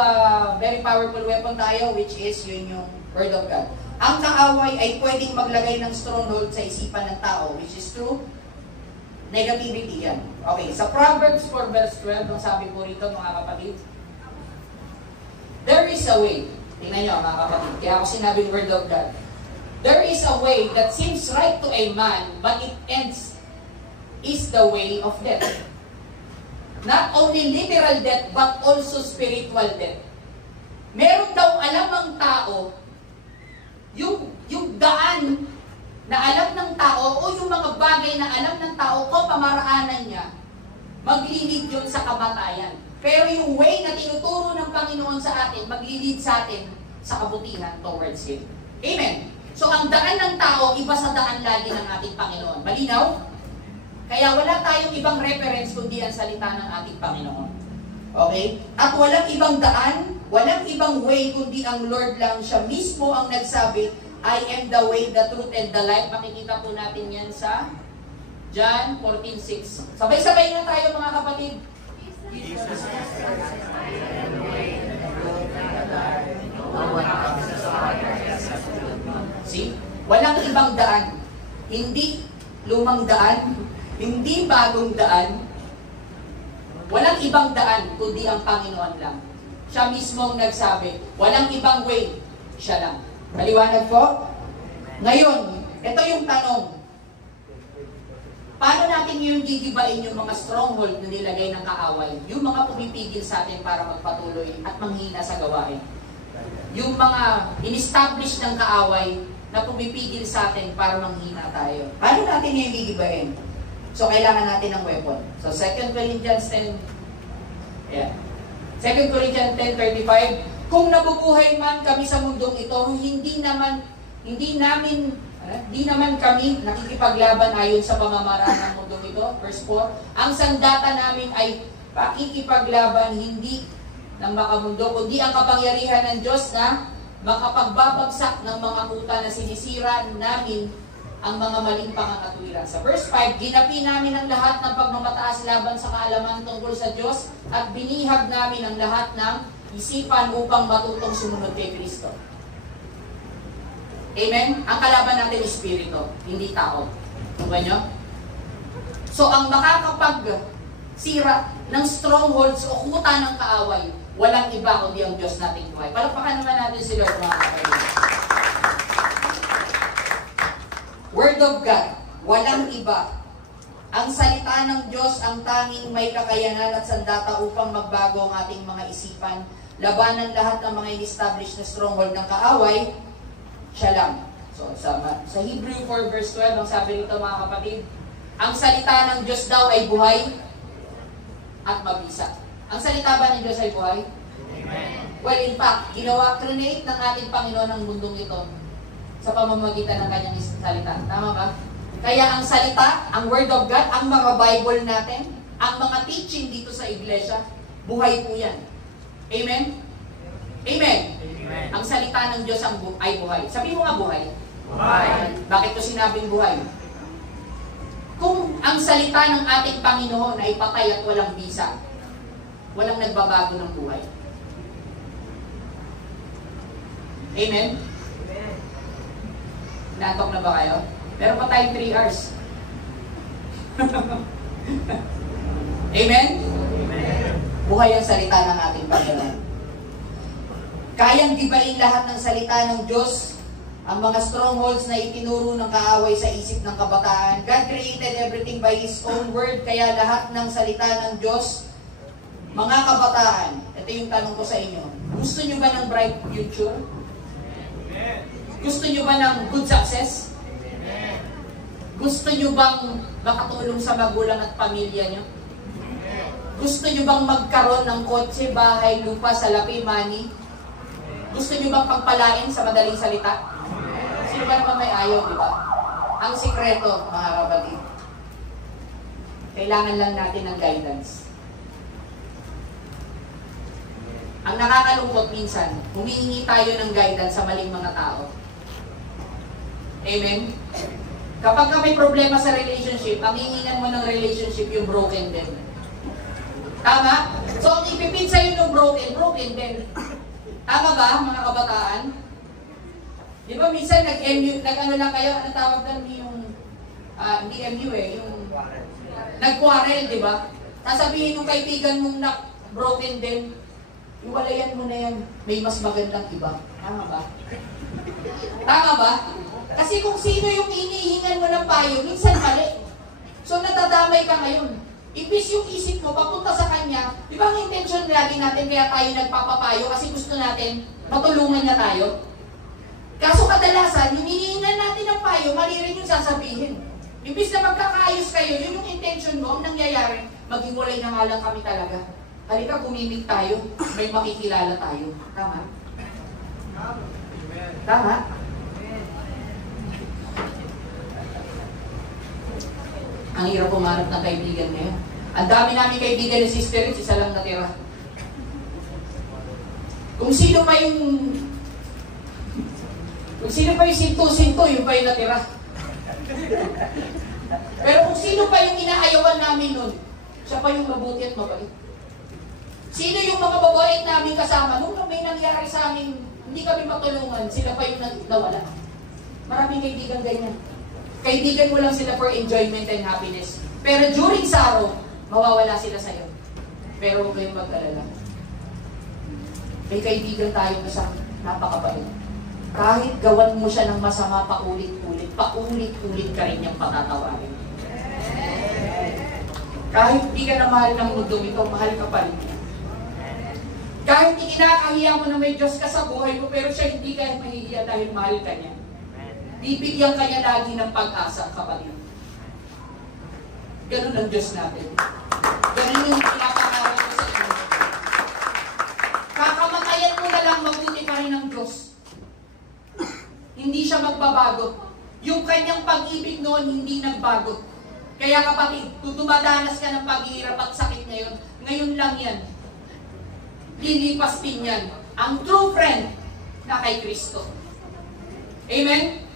very powerful weapon tayo, which is yun yung Word of God. Ang kaaway ay pwedeng maglagay ng stronghold sa isipan ng tao, which is true. Negativity yan. Okay, sa Proverbs 4 verse 12, ang sabi po rito mga kapatid, there is a way. Tingnan nyo mga kapatid, kaya ako sinabing Word of God. There is a way that seems right to a man, but it ends is the way of death. Not only literal death, but also spiritual death. Meron daw alam ang tao, yung daan na alam ng tao o yung mga bagay na alam ng tao kung pamaraanan niya, maglilid yun sa kamatayan. Pero yung way na tinuturo ng Panginoon sa atin, maglilid sa atin sa kabutihan towards Him. Amen? So ang daan ng tao, iba sa daan lagi ng ating Panginoon. Malinaw? Kaya wala tayong ibang reference kundi ang salita ng ating Panginoon. Okay? At walang ibang daan, walang ibang way kundi ang Lord lang. Siya mismo ang nagsabi, I am the way, the truth, and the life. Makikita po natin yan sa John 14:6. Sabay-sabay na tayo mga kapatid. Jesus See? Walang ibang daan. Hindi lumang daan. Hindi bagong daan. Walang ibang daan, kundi ang Panginoon lang. Siya mismo ang nagsabi, walang ibang way, siya lang. Maliwanag po? Ngayon, ito yung tanong. Paano natin yung gigibain yung mga stronghold na nilagay ng kaaway? Yung mga pumipigil sa atin para magpatuloy at manghina sa gawain. Yung mga in-establish ng kaaway na pumipigil sa atin para manghina tayo. Paano natin yung gigibain? So, kailangan natin ng weapon. So, 2 Corinthians 10, yeah. 2 Corinthians 10:35, kung nabubuhay man kami sa mundong ito, hindi naman kami nakikipaglaban ayon sa pamamaraan ng mundong ito. Verse 4, ang sandata namin ay pakikipaglaban hindi ng makamundo, kundi ang kapangyarihan ng Diyos na makapagbabagsak ng mga kuta na sinisira namin ang mga maling pangakatwiran. Sa verse 5, ginapi namin ang lahat ng pagmamataas laban sa kaalaman tungkol sa Diyos at binihag namin ang lahat ng isipan upang matutong sumunod kay Kristo. Amen? Ang kalaban natin is spirito, hindi tao. Diba nyo? So, ang makakapagsira ng strongholds o kuta ng kaaway, walang iba kundi ang Diyos nating buhay. Palakpakan naman natin si Lord, mga kapatid. Word of God, walang iba. Ang salita ng Diyos ang tanging may kakayanan at sandata upang magbago ang ating mga isipan, labanan lahat ng mga in-establish na stronghold ng kaaway, siya lang. So, sa Hebrew 4 verse 12, ang sabi rito mga kapatid, ang salita ng Diyos daw ay buhay at mabisa. Ang salita ba ng Diyos ay buhay? Amen. Well, in fact, create ng ating Panginoon ang mundong ito sa pamamagitan ng kanyang salita. Tama ba? Kaya ang salita, ang Word of God, ang mga Bible natin, ang mga teaching dito sa iglesia, buhay po yan. Amen? Amen? Amen. Ang salita ng Diyos ay buhay. Sabi mo nga buhay. Buhay. Bakit ko sinabing buhay? Kung ang salita ng ating Panginoon ay patay at walang bisa, walang nagbabago ng buhay. Amen? Natok na ba kayo? Meron pa tayong 3 hours. Amen? Amen. Buhay ang salita ng ating Panginoon. Kayang gibain lahat ng salita ng Diyos, ang mga strongholds na itinuro ng kaaway sa isip ng kabataan. God created everything by His own word, kaya lahat ng salita ng Diyos, mga kabataan, ito yung tanong ko sa inyo, gusto nyo ba ng bright future? Gusto nyo ba ng good success? Gusto nyo bang makatulong sa magulang at pamilya nyo? Gusto nyo bang magkaroon ng kotse, bahay, lupa, salapi, money? Gusto nyo bang pagpalain sa madaling salita? Sino ba naman may ayaw, di ba? Ang sikreto, mga kapatid, kailangan lang natin ng guidance. Ang nakakalungkot minsan, humihingi tayo ng guidance sa maling mga tao. Amen? Kapag ka may problema sa relationship, ang hihingan mo ng relationship yung broken din. Tama? So, ang ipipit sa'yo ng broken din. Tama ba, mga kabataan? Di ba minsan nag-ano lang kayo, ano tawag doon yung, hindi MU yung nag-quarrel, di ba? Sasabihin ng kaibigan mong broken din, iwalayan mo na yan, may mas magandang iba. Tama ba? Tama ba? Kasi kung sino yung inihingan mo ng payo, minsan mali. So natadamay ka ngayon. Ibis yung isip mo, papunta sa kanya, di ba ang intention lagi natin kaya tayo nagpapapayo kasi gusto natin matulungan niya tayo? Kaso kadalasan, yung inihingan natin ng payo, mali rin yung sasabihin. Ibis na magkakaayos kayo, yun yung intention mo, ang nangyayari, maging walay na nga lang kami talaga. Halika, gumimik tayo, may makikilala tayo. Tama? Tama? Ang hirap pumanap ng kaibigan ngayon. Ang dami namin kaibigan ni Sister Rich, isa lang natira. Kung sino pa yung sinto-sinto, yung pa yung natira. Pero kung sino pa yung inaayawan namin nun, siya pa yung mabuti at mabait. Sino yung mga babae namin kasama, nung may nangyari sa amin, hindi kami matulungan, sila pa yung nawala. Maraming kaibigan ganyan. Kaibigan mo lang sila for enjoyment and happiness. Pero during sorrow, mawawala sila sa'yo. Pero huwag kayong mag-alala. May kaibigan tayo na napakabait. Kahit gawan mo siya ng masama paulit-ulit ka rin niyang patatawarin. Kahit di ka na mahal ng mundo ito, mahal ka pa rin. Kahit ikinakahiya mo na may Diyos ka sa buhay mo, pero siya hindi ka mahihiya dahil mahal ka niya. Bibigyan ka niya lagi ng pag-asa, kapatid. Ganun ang Diyos natin. Ganun yung pinapangaral ko sa inyo. Kakamatayan mo na lang, mabuti pa rin ang Diyos. Hindi siya magbabago. Yung kanyang pag-ibig noon, hindi nagbago. Kaya kapatid, dumadanas ka ng paghihirap at sakit ngayon. Ngayon lang yan. Lilipas din yan. Ang true friend na kay Kristo. Amen?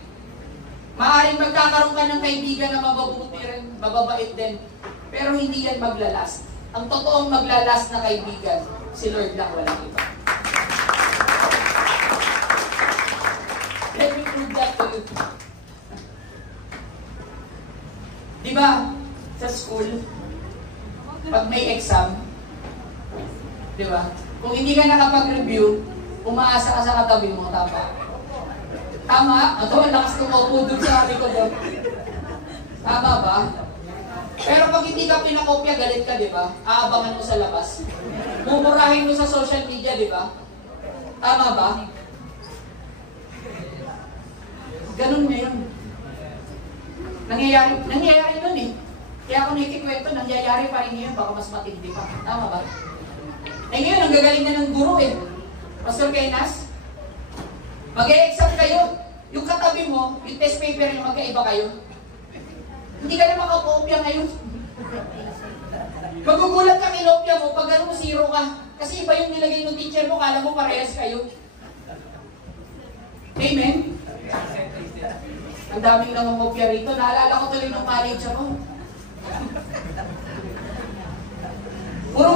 Maaaring magkakaroon ka ng kaibigan na mababuti rin, mababait din. Pero hindi yan maglalast. Ang totoong maglalast na kaibigan, si Lord lang, walang iba. Let me prove that to you. Diba, sa school, pag may exam, diba, kung hindi ka nakapag-review, umaasa ka sa katabi mo, Tama? Ito, lakas tumupo dun sa akin ko doon. Tama ba? Pero pag hindi ka pinakopya, galit ka, di ba? Aabangan mo sa labas. Mumurahin mo sa social media, di ba? Tama ba? Ganun ngayon. Nangyayari nun eh. Kaya ako nakikikwento, nangyayari pa rin ngayon, baka mas matindi pa. Tama ba? Eh ngayon, ang gagaling na ng guro eh. Pastor Kainas, mag-e-exam kayo. Yung katabi mo, yung test paper niya, magkaiba kayo. Hindi ka na makakopya ngayon. Magugulat ka kinopya mo, pag ano mo, zero ka. Kasi iba yung nilagay ng teacher mo, kala mo parehas kayo. Amen? Ang daming nangungopya rito. Naalala ko tuloy ng college ako. Puro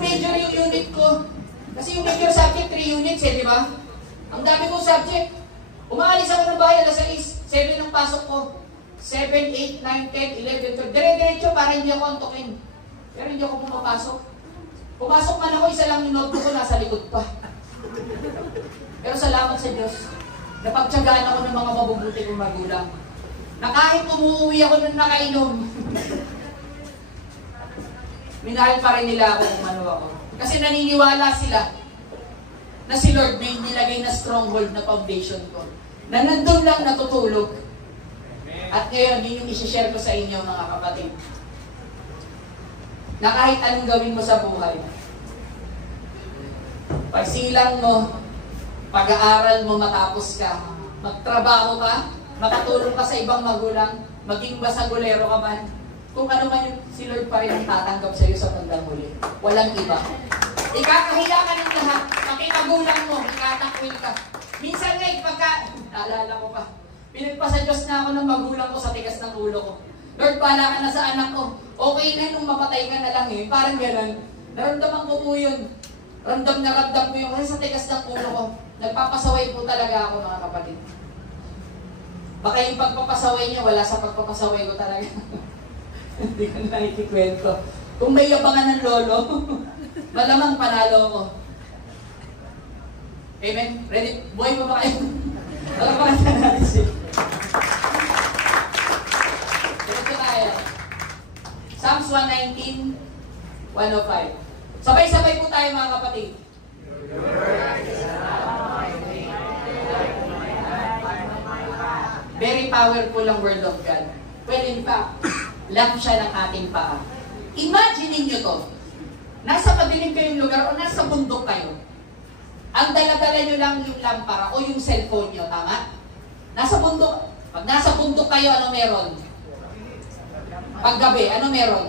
major yung unit ko. Kasi yung major subject, 3 units di ba? Ang dami kong subject. Umaalis ako ng bahay, alas 6, 7 ang pasok ko. 7, 8, 9, 10, 11, 12. Dire-diretso para hindi ako antokin. Pero hindi ako pumapasok. Pumasok man ako, isa lang yung notebook ko, nasa likod pa. Pero salamat sa Diyos. Napagtyagaan ako ng mga mabubuti kong magulang. Na kahit umuwi ako ng nakainom, minahal pa rin nila ako kung ano ako. Kasi naniniwala sila na si Lord may nilagay na stronghold na foundation ko. Na nandun lang natutulog. At ngayon, yun yung isi-share ko sa inyo mga kapatid. Na kahit anong gawin mo sa buhay, pagsilang mo, pag-aaral mo matapos ka, magtrabaho ka, makatulong ka sa ibang magulang, maging basagulero ka man, kung ano man yung si Lord pa rin ang tatanggap sa iyo sa bandang huli. Walang iba. Ikakahiya ka ng lahat, makikagulang mo, ikatakwil ka. Minsan nga, naalala ko pa, pinagpasa Diyos na ako ng magulang ko sa tigas ng ulo ko. Lord, pala ka na sa anak ko. Okay na nung mapatay ka na lang Parang gano'n. Naramdaman ko po yun. Ramdam na ramdam ko yung kasi sa tigas ng ulo ko. Nagpapasaway po talaga ako mga kapatid. Baka yung pagpapasaway niya, wala sa pagpapasaway ko talaga. Hindi ko na ikikwento. Kung may yabangan ng lolo, malamang panalo ko. Amen? Ready? Buhay mo ba kayo? Palapakan na natin siya. Ito tayo. Psalms 119, 105. Sabay-sabay po tayo mga kapatid. Very powerful ang Word of God. Well, in fact, lamp siya ng ating paa. Imagine niyo to. Nasa madilim kayong lugar o nasa bundok kayo. Ang dala-dala nyo lang yung lampara o yung cellphone nyo, tama? Nasa bundok. Pag nasa bundok kayo, ano meron? Paggabi, ano meron?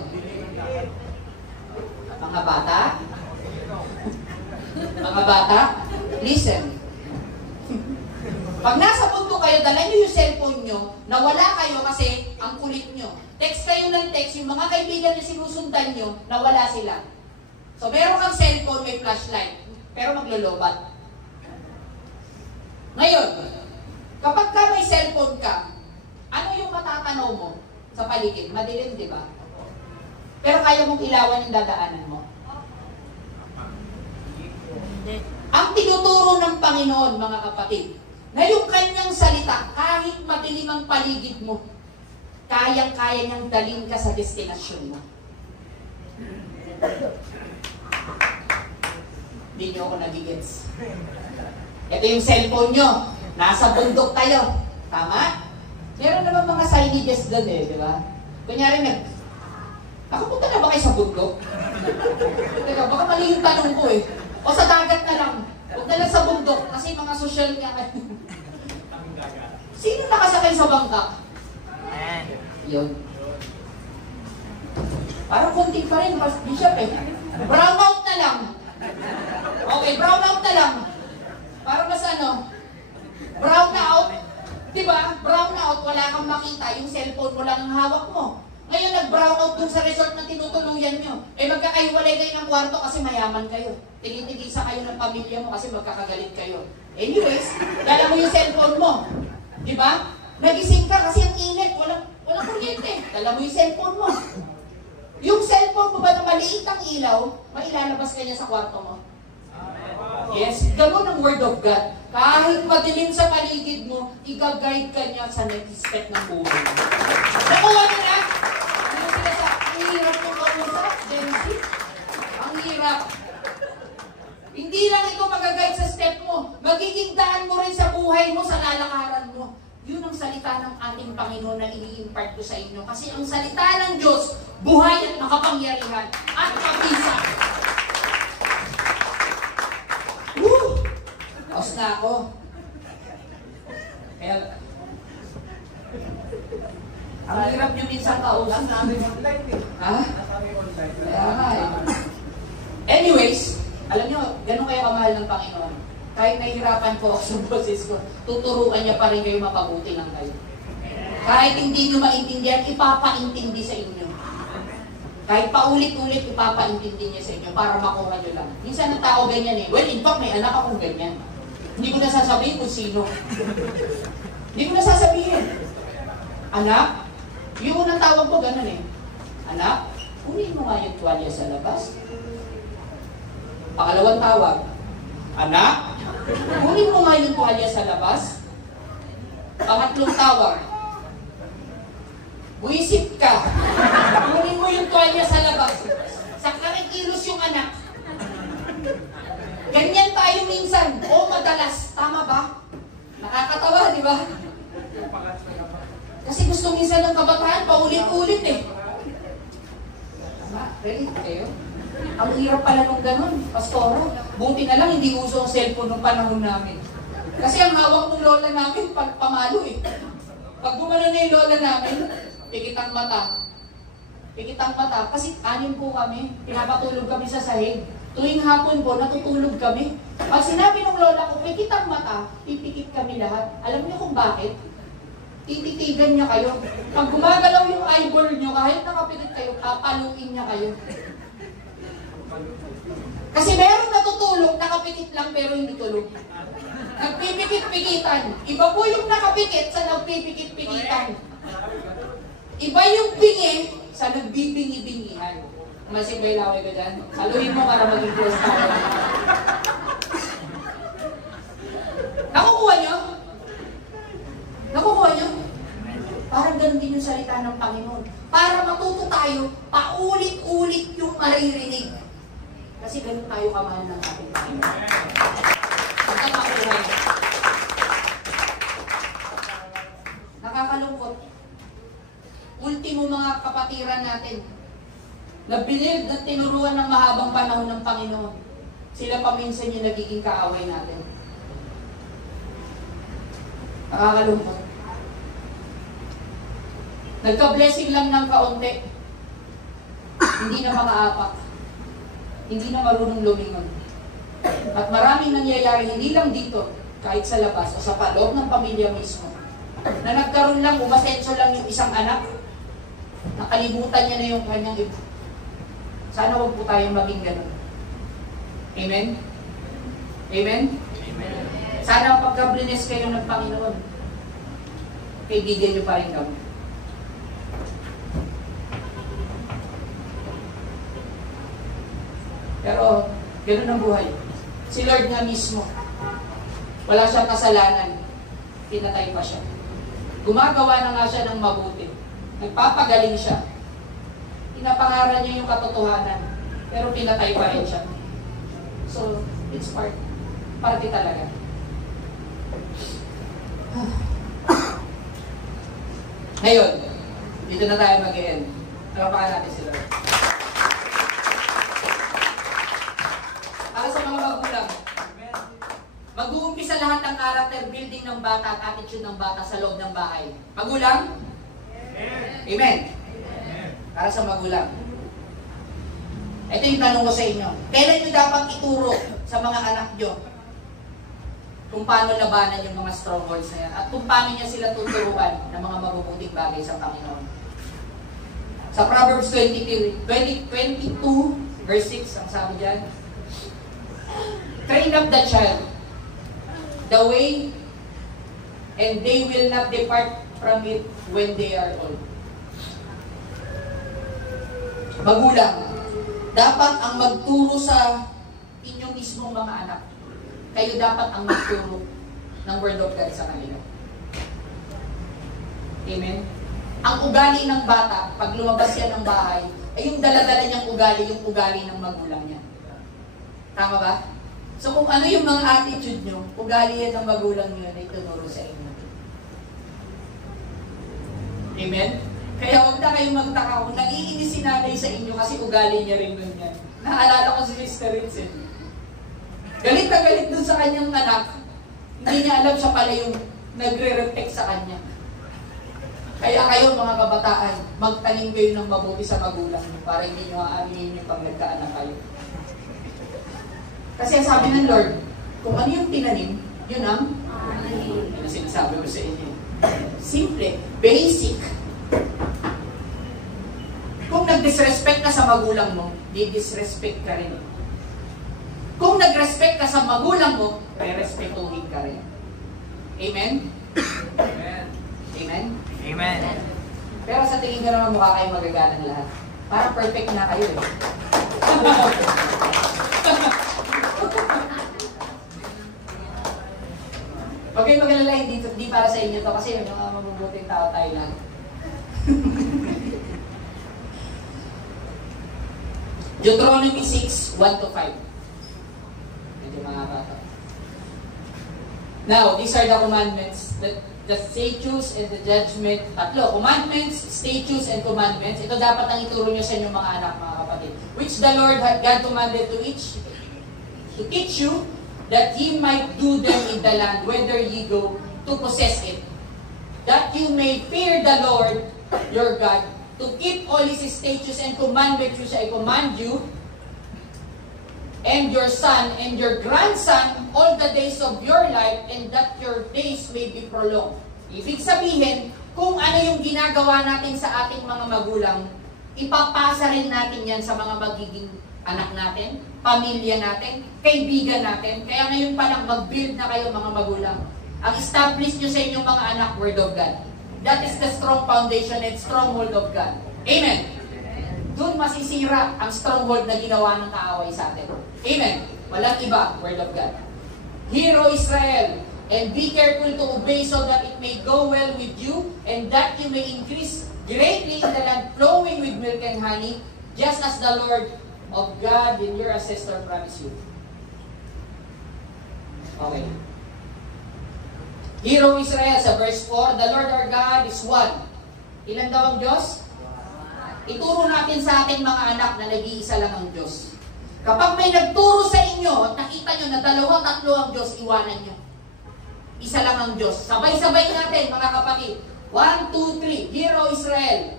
Mga bata? Mga bata? Listen. Pag nasa bundok kayo, dala nyo yung cellphone nyo, nawala kayo kasi ang kulit nyo. Text kayo ng text, yung mga kaibigan na sinusundan nyo, nawala sila. So, meron kang cellphone, may flashlight. Pero maglolobat. Ngayon, kapag ka may cellphone ka, ano yung matatanaw mo sa paligid? Madilim, di ba? Pero kaya mong ilawan yung dadaanan mo. Ang tinuturo ng Panginoon, mga kapatid, na yung kanyang salita, kahit madilim ang paligid mo, kayang-kaya niyang dalhin ka sa destinasyon mo. Hindi nyo ako nagigets. Ito yung cellphone nyo. Nasa bundok kayo. Tama? Meron naman mga signages doon di ba? Kunyari nakapunta na ba kayo sa bundok? Teka, baka mali yung tanong ko O sa dagat na lang. Huwag na lang sa bundok. Kasi mga social nga. Sino nakasakay sa bangka? Yun. Parang kunting pa rin, Bishop Brown out na lang. Okay, brown out na lang. Para mas brown out. Diba? Brown out, wala kang makita. Yung cellphone mo lang ang hawak mo. Ngayon, nag-brown out dun sa resort na tinutuluyan nyo. Magkakaiwalay kayo ng kwarto kasi mayaman kayo. Tigil-tigisa kayo ng pamilya mo kasi magkakagalit kayo. Anyways, dala mo yung cellphone mo. Diba? Nagising ka kasi ang init. Walang kuryente. Dala mo yung cellphone mo. Yung cellphone mo ba na maliit ang ilaw, mailalabas ka niya sa kwarto mo? Yes, ganun ang Word of God. Kahit madilim sa paligid mo, i-guide ka niya sa next step ng buhay. Nakuha niyo na? Ano sila sa, ang hirap mo kausap, Genesis? Ang hirap. Hindi lang ito mag-guide sa step mo. Magiging daan mo rin sa buhay mo, sa lalakaran mo. Yun ang salita ng ating Panginoon na ini-impart ko sa inyo. Kasi ang salita ng Diyos, buhay at makapangyarihan at mabisa. Tapos na ako. Kaya, ang Panginoon, kahit nahihirapan po ako sa boses ko, tuturuan niya pa rin kayo mapabuti ng kayo. Kahit hindi nyo maintindihan, ipapaintindi sa inyo. Kahit paulit-ulit, ipapaintindi niya sa inyo para makuha nyo lang. Minsan ang tao ganyan eh. Well, in fact, may anak akong ganyan. Hindi ko nasasabihin kung sino. Hindi ko nasasabihin. Anak, yung unang tawag ko ganun eh. Anak, kunin mo nga yung tuwalya sa labas. Pangalawang tawag, anak, kunin mo nga yung tuwalya sa labas. Pangatlong tawag, buisip ka. Kunin mo yung tuwalya sa labas. Sa karikilos yung anak. Ganyan tayo minsan. O madalas. Tama ba? Nakakatawa, di ba? Kasi gusto minsan ng kabataan, paulit-ulit eh. Tama, relate kayo? Ang hirap pala nung ganun, pastora. Buti na lang hindi uso ang cellphone nung panahon namin. Kasi ang hawak ng lola namin, pamalo eh. Pag gumano na yung lola namin, pikit ang mata. Pikit ang mata. Kasi 6 po kami, pinapatulog kami sa sahig. Tuwing hapon po, natutulog kami. Pag sinabi ng lola ko, pikit ang mata, pipikit kami lahat. Alam niyo kung bakit? Tititigan niya kayo. Pag gumagalaw yung eyeball niyo, kahit nakapikit kayo, papaluin niya kayo. Kasi meron natutulog, nakapikit lang pero hindi tulog. Nagpipikit-pikitan. Iba po yung nakapikit sa nagpipikit-pikitan. Iba yung bingi sa nagbibingi-bingihan. Masig may laway ka dyan? Saluhin mo para maging close tayo. Nakukuha nyo? Nakukuha nyo? Parang ganun din yung salita ng Panginoon. Para matuto tayo, paulit-ulit yung maririnig. Kasi ganun tayo kamahal ng ating Panginoon. Pagkakakuhay. Nakakalungkot. Ultimo mga kapatiran natin, nabilib at tinuruan ng mahabang panahon ng Panginoon. Sila paminsan yung nagiging kaaway natin. Nakakalungkot. Nagka-blessing lang ng kaunti. Hindi na makaapak. Hindi na marunong lumingon. At maraming nangyayari, hindi lang dito, kahit sa labas o sa paloob ng pamilya mismo, na nagkaroon lang, umasenso lang yung isang anak, nakalimutan niya na yung kanyang iba. Sana huwag po tayong maging ganun. Amen? Amen? Amen. Sana pagka-bless kayo ng Panginoon, kaibigan niyo pa rin kami. Pero, ganoon ang buhay. Si Lord nga mismo, wala siyang kasalanan, pinatay pa siya. Gumagawa na nga siya ng mabuti. Nagpapagaling siya. Pinapangaral niya yung katotohanan, pero pinatay pa rin siya. So, it's parte talaga. Ngayon, dito na tayo mag-end. Talapakan natin si Lord. Para sa mga magulang, mag-uumpisa lahat ng character building ng bata at attitude ng bata sa loob ng bahay. Magulang? Amen. Para sa magulang. Ito yung tanong ko sa inyo. Kailan nyo dapat ituro sa mga anak nyo kung paano labanan yung mga strongholds na yan at kung paano niya sila tuturuan ng mga mabubuting bagay sa Panginoon. Sa Proverbs 22, verse 6, ang sabi dyan, train up the child the way, and they will not depart from it when they are old. Magulang, dapat ang magturo sa inyong mismong mga anak. Kayo dapat ang magturo ng Word of God sa kanila. Amen? Ang ugali ng bata, pag lumabas yan ng bahay, ay yung dala-dala niyang ugali, yung ugali ng magulang niya. Tama ba? So kung ano yung mga attitude nyo, ugali yan ng magulang nyo na itunuro sa inyo. Amen? Kaya huwag na kayong magtaka kung naiinis si nanay sa inyo kasi ugali niya rin nun yan. Naalala ko si Mr. Ritz. Galit na galit dun sa kanyang anak. Hindi niya alam siya pala yung nagre-reflect sa kanya. Kaya kayo mga kabataan, magtanim kayo ng mabuti sa magulang niyo para hindi niyo aaminin niyo pag nagkaanak kayo. Kasi sabi ng Lord, Kung ano yung tinanim, yun ang sinasabi ko sa inyo. Simple, basic. Kung nag-disrespect ka sa magulang mo, di-disrespect ka rin. Kung nag-respect ka sa magulang mo, re-respetuhin ka rin. Amen? Amen. Amen? Amen. Pero sa tingin ko naman mukha kayo magagalang lahat. Parang perfect na kayo eh. Okay, magalala, hindi para sa inyo to kasi yung mga mabubuting tao tayo lang. Deuteronomy 6, 1-5. Medyo mga bata. Now, these are the commandments, the statutes and the judgment. Tatlo, commandments, statutes, and commandments. Ito dapat ang ituro nyo sa inyong mga anak, mga kapatid. Which the Lord had God commanded to teach you, that ye might do them in the land, whether ye go to possess it. That you may fear the Lord, your God, to keep all His statutes and commandments which I command you, and your son and your grandson all the days of your life, and that your days may be prolonged. Ibig sabihin, kung ano yung ginagawa natin sa ating mga magulang, ipapasa rin natin yan sa mga magiging anak natin, pamilya natin, kaibigan natin. Kaya ngayon pa lang mag-build na kayo mga magulang. Ang establish nyo sa inyong mga anak, Word of God. That is the strong foundation and stronghold of God. Amen. Doon masisira ang stronghold na ginawa ng kaaway sa atin. Amen. Walang iba, Word of God. Hear, O Israel, and be careful to obey so that it may go well with you, and that you may increase greatly in the land flowing with milk and honey, just as the Lord of God and your ancestor promised you. Okay. Hear, O Israel, sa verse 4, the Lord our God is one. Ilan daw ang Diyos? Ituro natin sa ating mga anak na nag-iisa lang ang Diyos. Kapag may nagturo sa inyo at nakita nyo na dalawa, tatlo ang Diyos, iwanan nyo. Isa lang ang Diyos. Sabay-sabay natin, mga kapatid. 1, 2, 3. Hear, O Israel.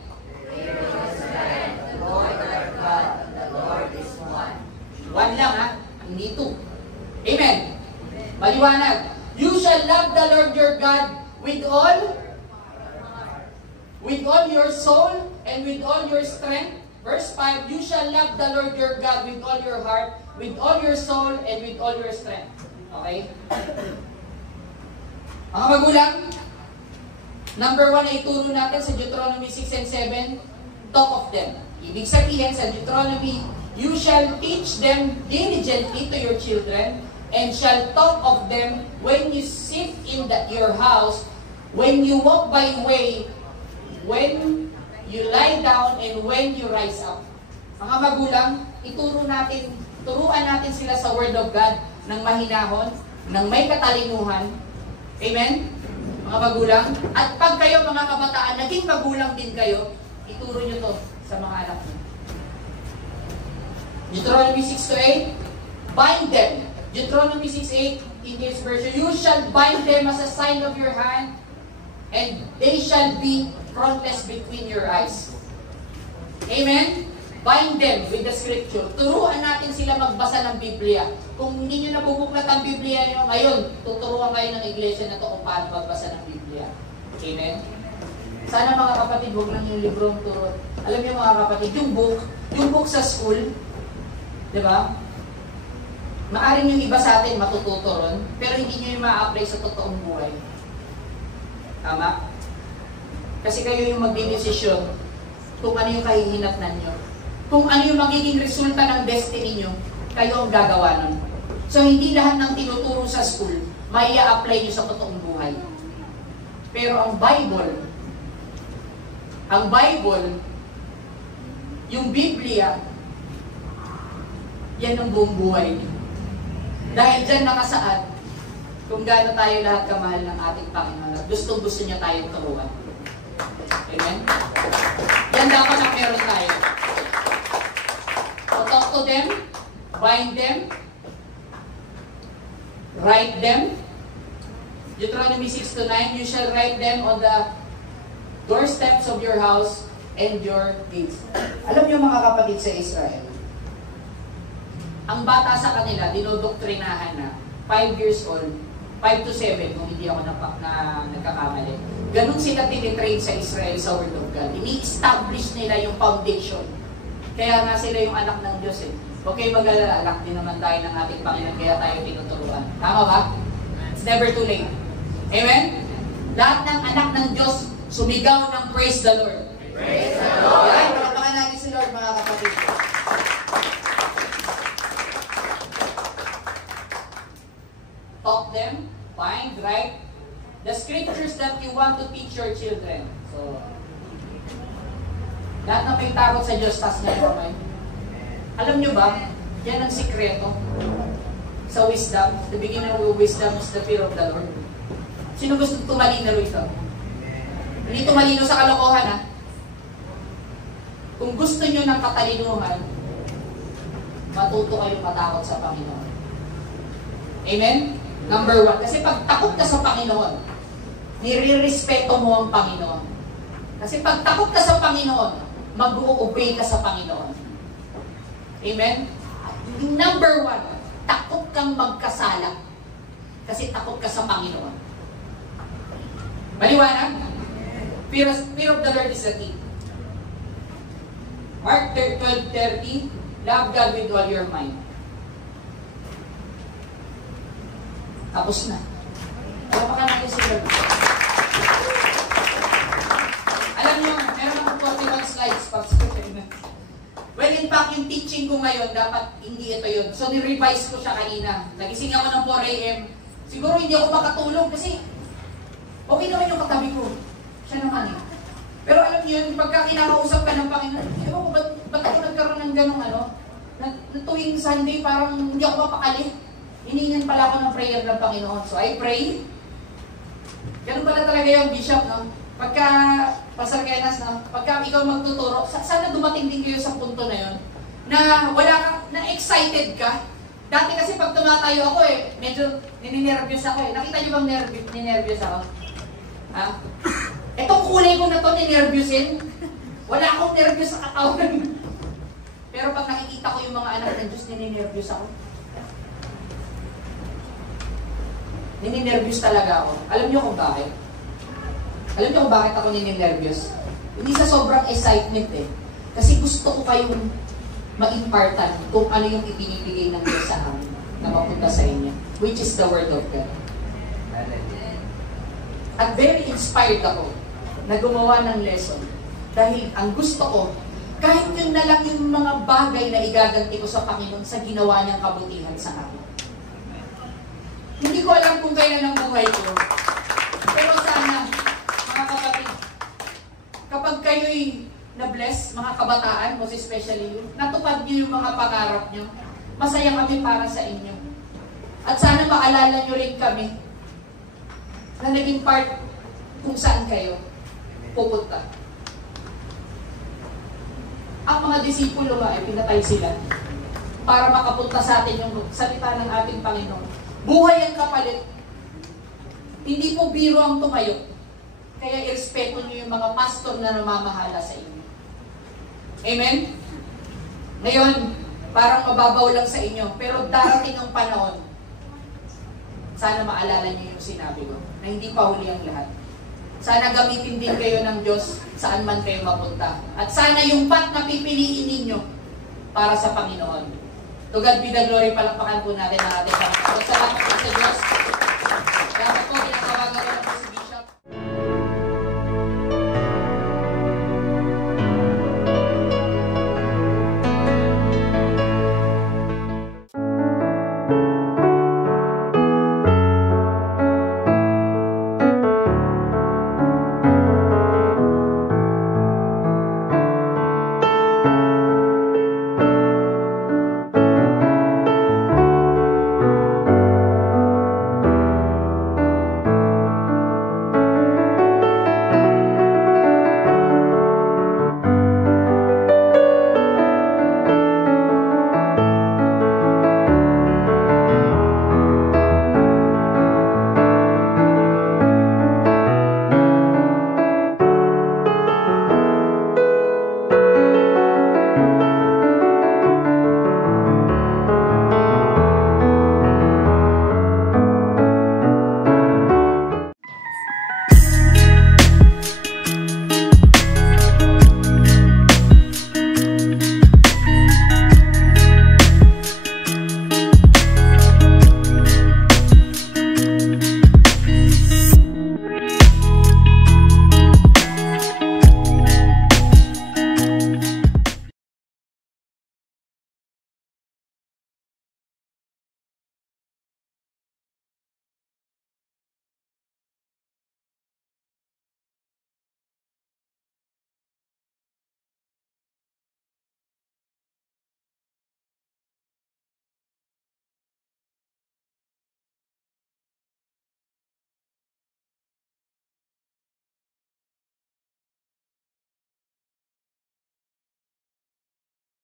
Hear, O Israel, the Lord our God, the Lord is one. One lang ha, hindi two. Amen. Maliwanag. You shall love the Lord your God with all your soul and with all your strength. Verse 5, you shall love the Lord your God with all your heart, with all your soul, and with all your strength. Okay? Mga magulang, number 1 ay ituro natin sa Deuteronomy 6 and 7, talk of them. Ibig sabihin sa Deuteronomy, you shall teach them diligently to your children, and shall talk of them when you sit in your house, when you walk by way, when you lie down, and when you rise up. Mga magulang, turuan natin sila sa Word of God ng mahinahon, ng may katalinuhan. Amen? Mga magulang. At pag kayo mga kabataan, naging magulang din kayo, ituro nyo to sa mga anak nyo. Deuteronomy 6-8, bind them. Deuteronomy 6:8, in this version, you shall bind them as a sign of your hand, and they shall be frontless between your eyes. Amen? Bind them with the scripture. Turuan natin sila magbasa ng Biblia. Kung hindi nyo nabubuklat ang Biblia nyo ngayon, tuturuan kayo ng iglesia na to kung paano magbasa ng Biblia. Amen? Sana mga kapatid, huwag lang yung librong turo. Alam niyo mga kapatid, yung book sa school, di ba? Maaring yung iba sa atin matututo ron, pero hindi nyo yung ma-apply sa totoong buhay. Tama? Kasi kayo yung magdidesisyon kung ano yung kahihinatnan nyo. Kung ano yung magiging resulta ng destiny nyo, kayo ang gagawa nun. So, hindi lahat ng tinuturo sa school, may i-apply nyo sa totoong buhay. Pero ang Bible, yung Biblia, yan ang buong buhay nyo. Dahil dyan nakasaad kung gaano tayo lahat kamahal ng ating Panginoon at gustong-gusto niya tayong turuan. Amen? Yan dapat ang meron tayo. So talk to them, bind them, write them. Deuteronomy 6-9, you shall write them on the doorsteps of your house and your gates. Alam niyo mga kapatid sa Israel, ang bata sa kanila, dinodoktrinahan na 5 years old, 5 to 7 kung hindi ako nagkakamali. Ganun sila tinitrain sa Israel sa Word of God. Ini-establish nila yung foundation. Kaya nga sila yung anak ng Diyos eh. Okay, mag-alala, anak din naman tayo ng ating Panginoon, kaya tayo tinuturuan. Tama ba? It's never too late. Amen? Lahat ng anak ng Diyos, sumigaw ng praise the Lord. Praise the Lord. Yan, palakpakan natin si Lord, mga kapatid. Taught them, find, write, the scriptures that you want to teach your children. So, lahat na may takot sa Diyos, tas na yung alam nyo ba, yan ang sikreto sa wisdom. The beginning of wisdom is the fear of the Lord. Sino gusto tumalino rito? Hindi tumalino sa kalokohan, ha? Kung gusto nyo ng katalinuhan, matuto kayong matakot sa Panginoon. Amen? Number 1. Kasi pag takot ka sa Panginoon, nire-respeto mo ang Panginoon. Kasi pag takot ka sa Panginoon, mag-o-obey ka sa Panginoon. Amen? Number 1, takot kang magkasala. Kasi takot ka sa Panginoon. Maliwanag? Fear of the Lord is the key. Mark 12:30, love God with all your mind. Tapos na. Palapakan natin si Lord. Alam niyo, meron akong 41 slides. Well, in fact, yung teaching ko ngayon, dapat hindi ito yun. So, ni-revise ko siya kanina. Nagising ako ng 4 a.m. Siguro hindi ako makatulog kasi okay naman yung katabi ko. Siya naman eh. Pero alam niyo yun, pagka kinakausap ka ng Panginoon, ewan ko, ba't ako nagkaroon ng ganong na tuwing Sunday, parang hindi ako mapakali. Hiningan pala ako ng prayer ng Panginoon. So, I pray. Ganun pala talaga yung bishop, no? Pagka, Pastor Kenas, no? Pagka ikaw magtuturo, sana dumating din kayo sa punto na yun, na wala ka, na excited ka. Dati kasi pag tumatayo ako medyo nininervyos ako eh. Nakita niyo bang ninervyos ako? Ha? Itong kulay ko na to, ninervyosin. Wala akong nervyos sa katawan. Pero pag nakikita ko yung mga anak ng Diyos, nininervyos ako. Nininervyos talaga ako. Alam niyo kung bakit? Alam niyo kung bakit ako nininervyos? Hindi sa sobrang excitement eh. Kasi gusto ko kayong ma-impartan kung ano yung ibinibigay ng Diyos sa amin na mapunta sa inyo. Which is the Word of God. At very inspired ako na gumawa ng lesson. Dahil ang gusto ko, kahit yun na lang yung mga bagay na igaganti ko sa Panginoon sa ginawa niyang kabutihan sa akin. Hindi ko alam kung kailan ang buhay ko. Pero sana, mga kapatid, kapag kayo'y na-bless, mga kabataan, most especially you, natupad niyo yung mga pangarap niyo, masaya kami para sa inyo. At sana maalala niyo rin kami na naging part kung saan kayo pupunta. Ang mga disipulo nga ay pinatay sila para makapunta sa atin yung salita ng ating Panginoon. Buhay ang kapalit. Hindi po biro ang tumayo. Kaya irespeto niyo yung mga pastor na namamahala sa inyo. Amen? Ngayon, parang mababaw lang sa inyo, pero darating ang panahon, sana maalala niyo yung sinabi ko, na hindi pa huli ang lahat. Sana gamitin din kayo ng Diyos saan man kayo mapunta. At sana yung path na pipiliin ninyo para sa Panginoon. To God be the glory, palakpakan po natin ang ating Panginoon. Salamat po sa Diyos. Salamat po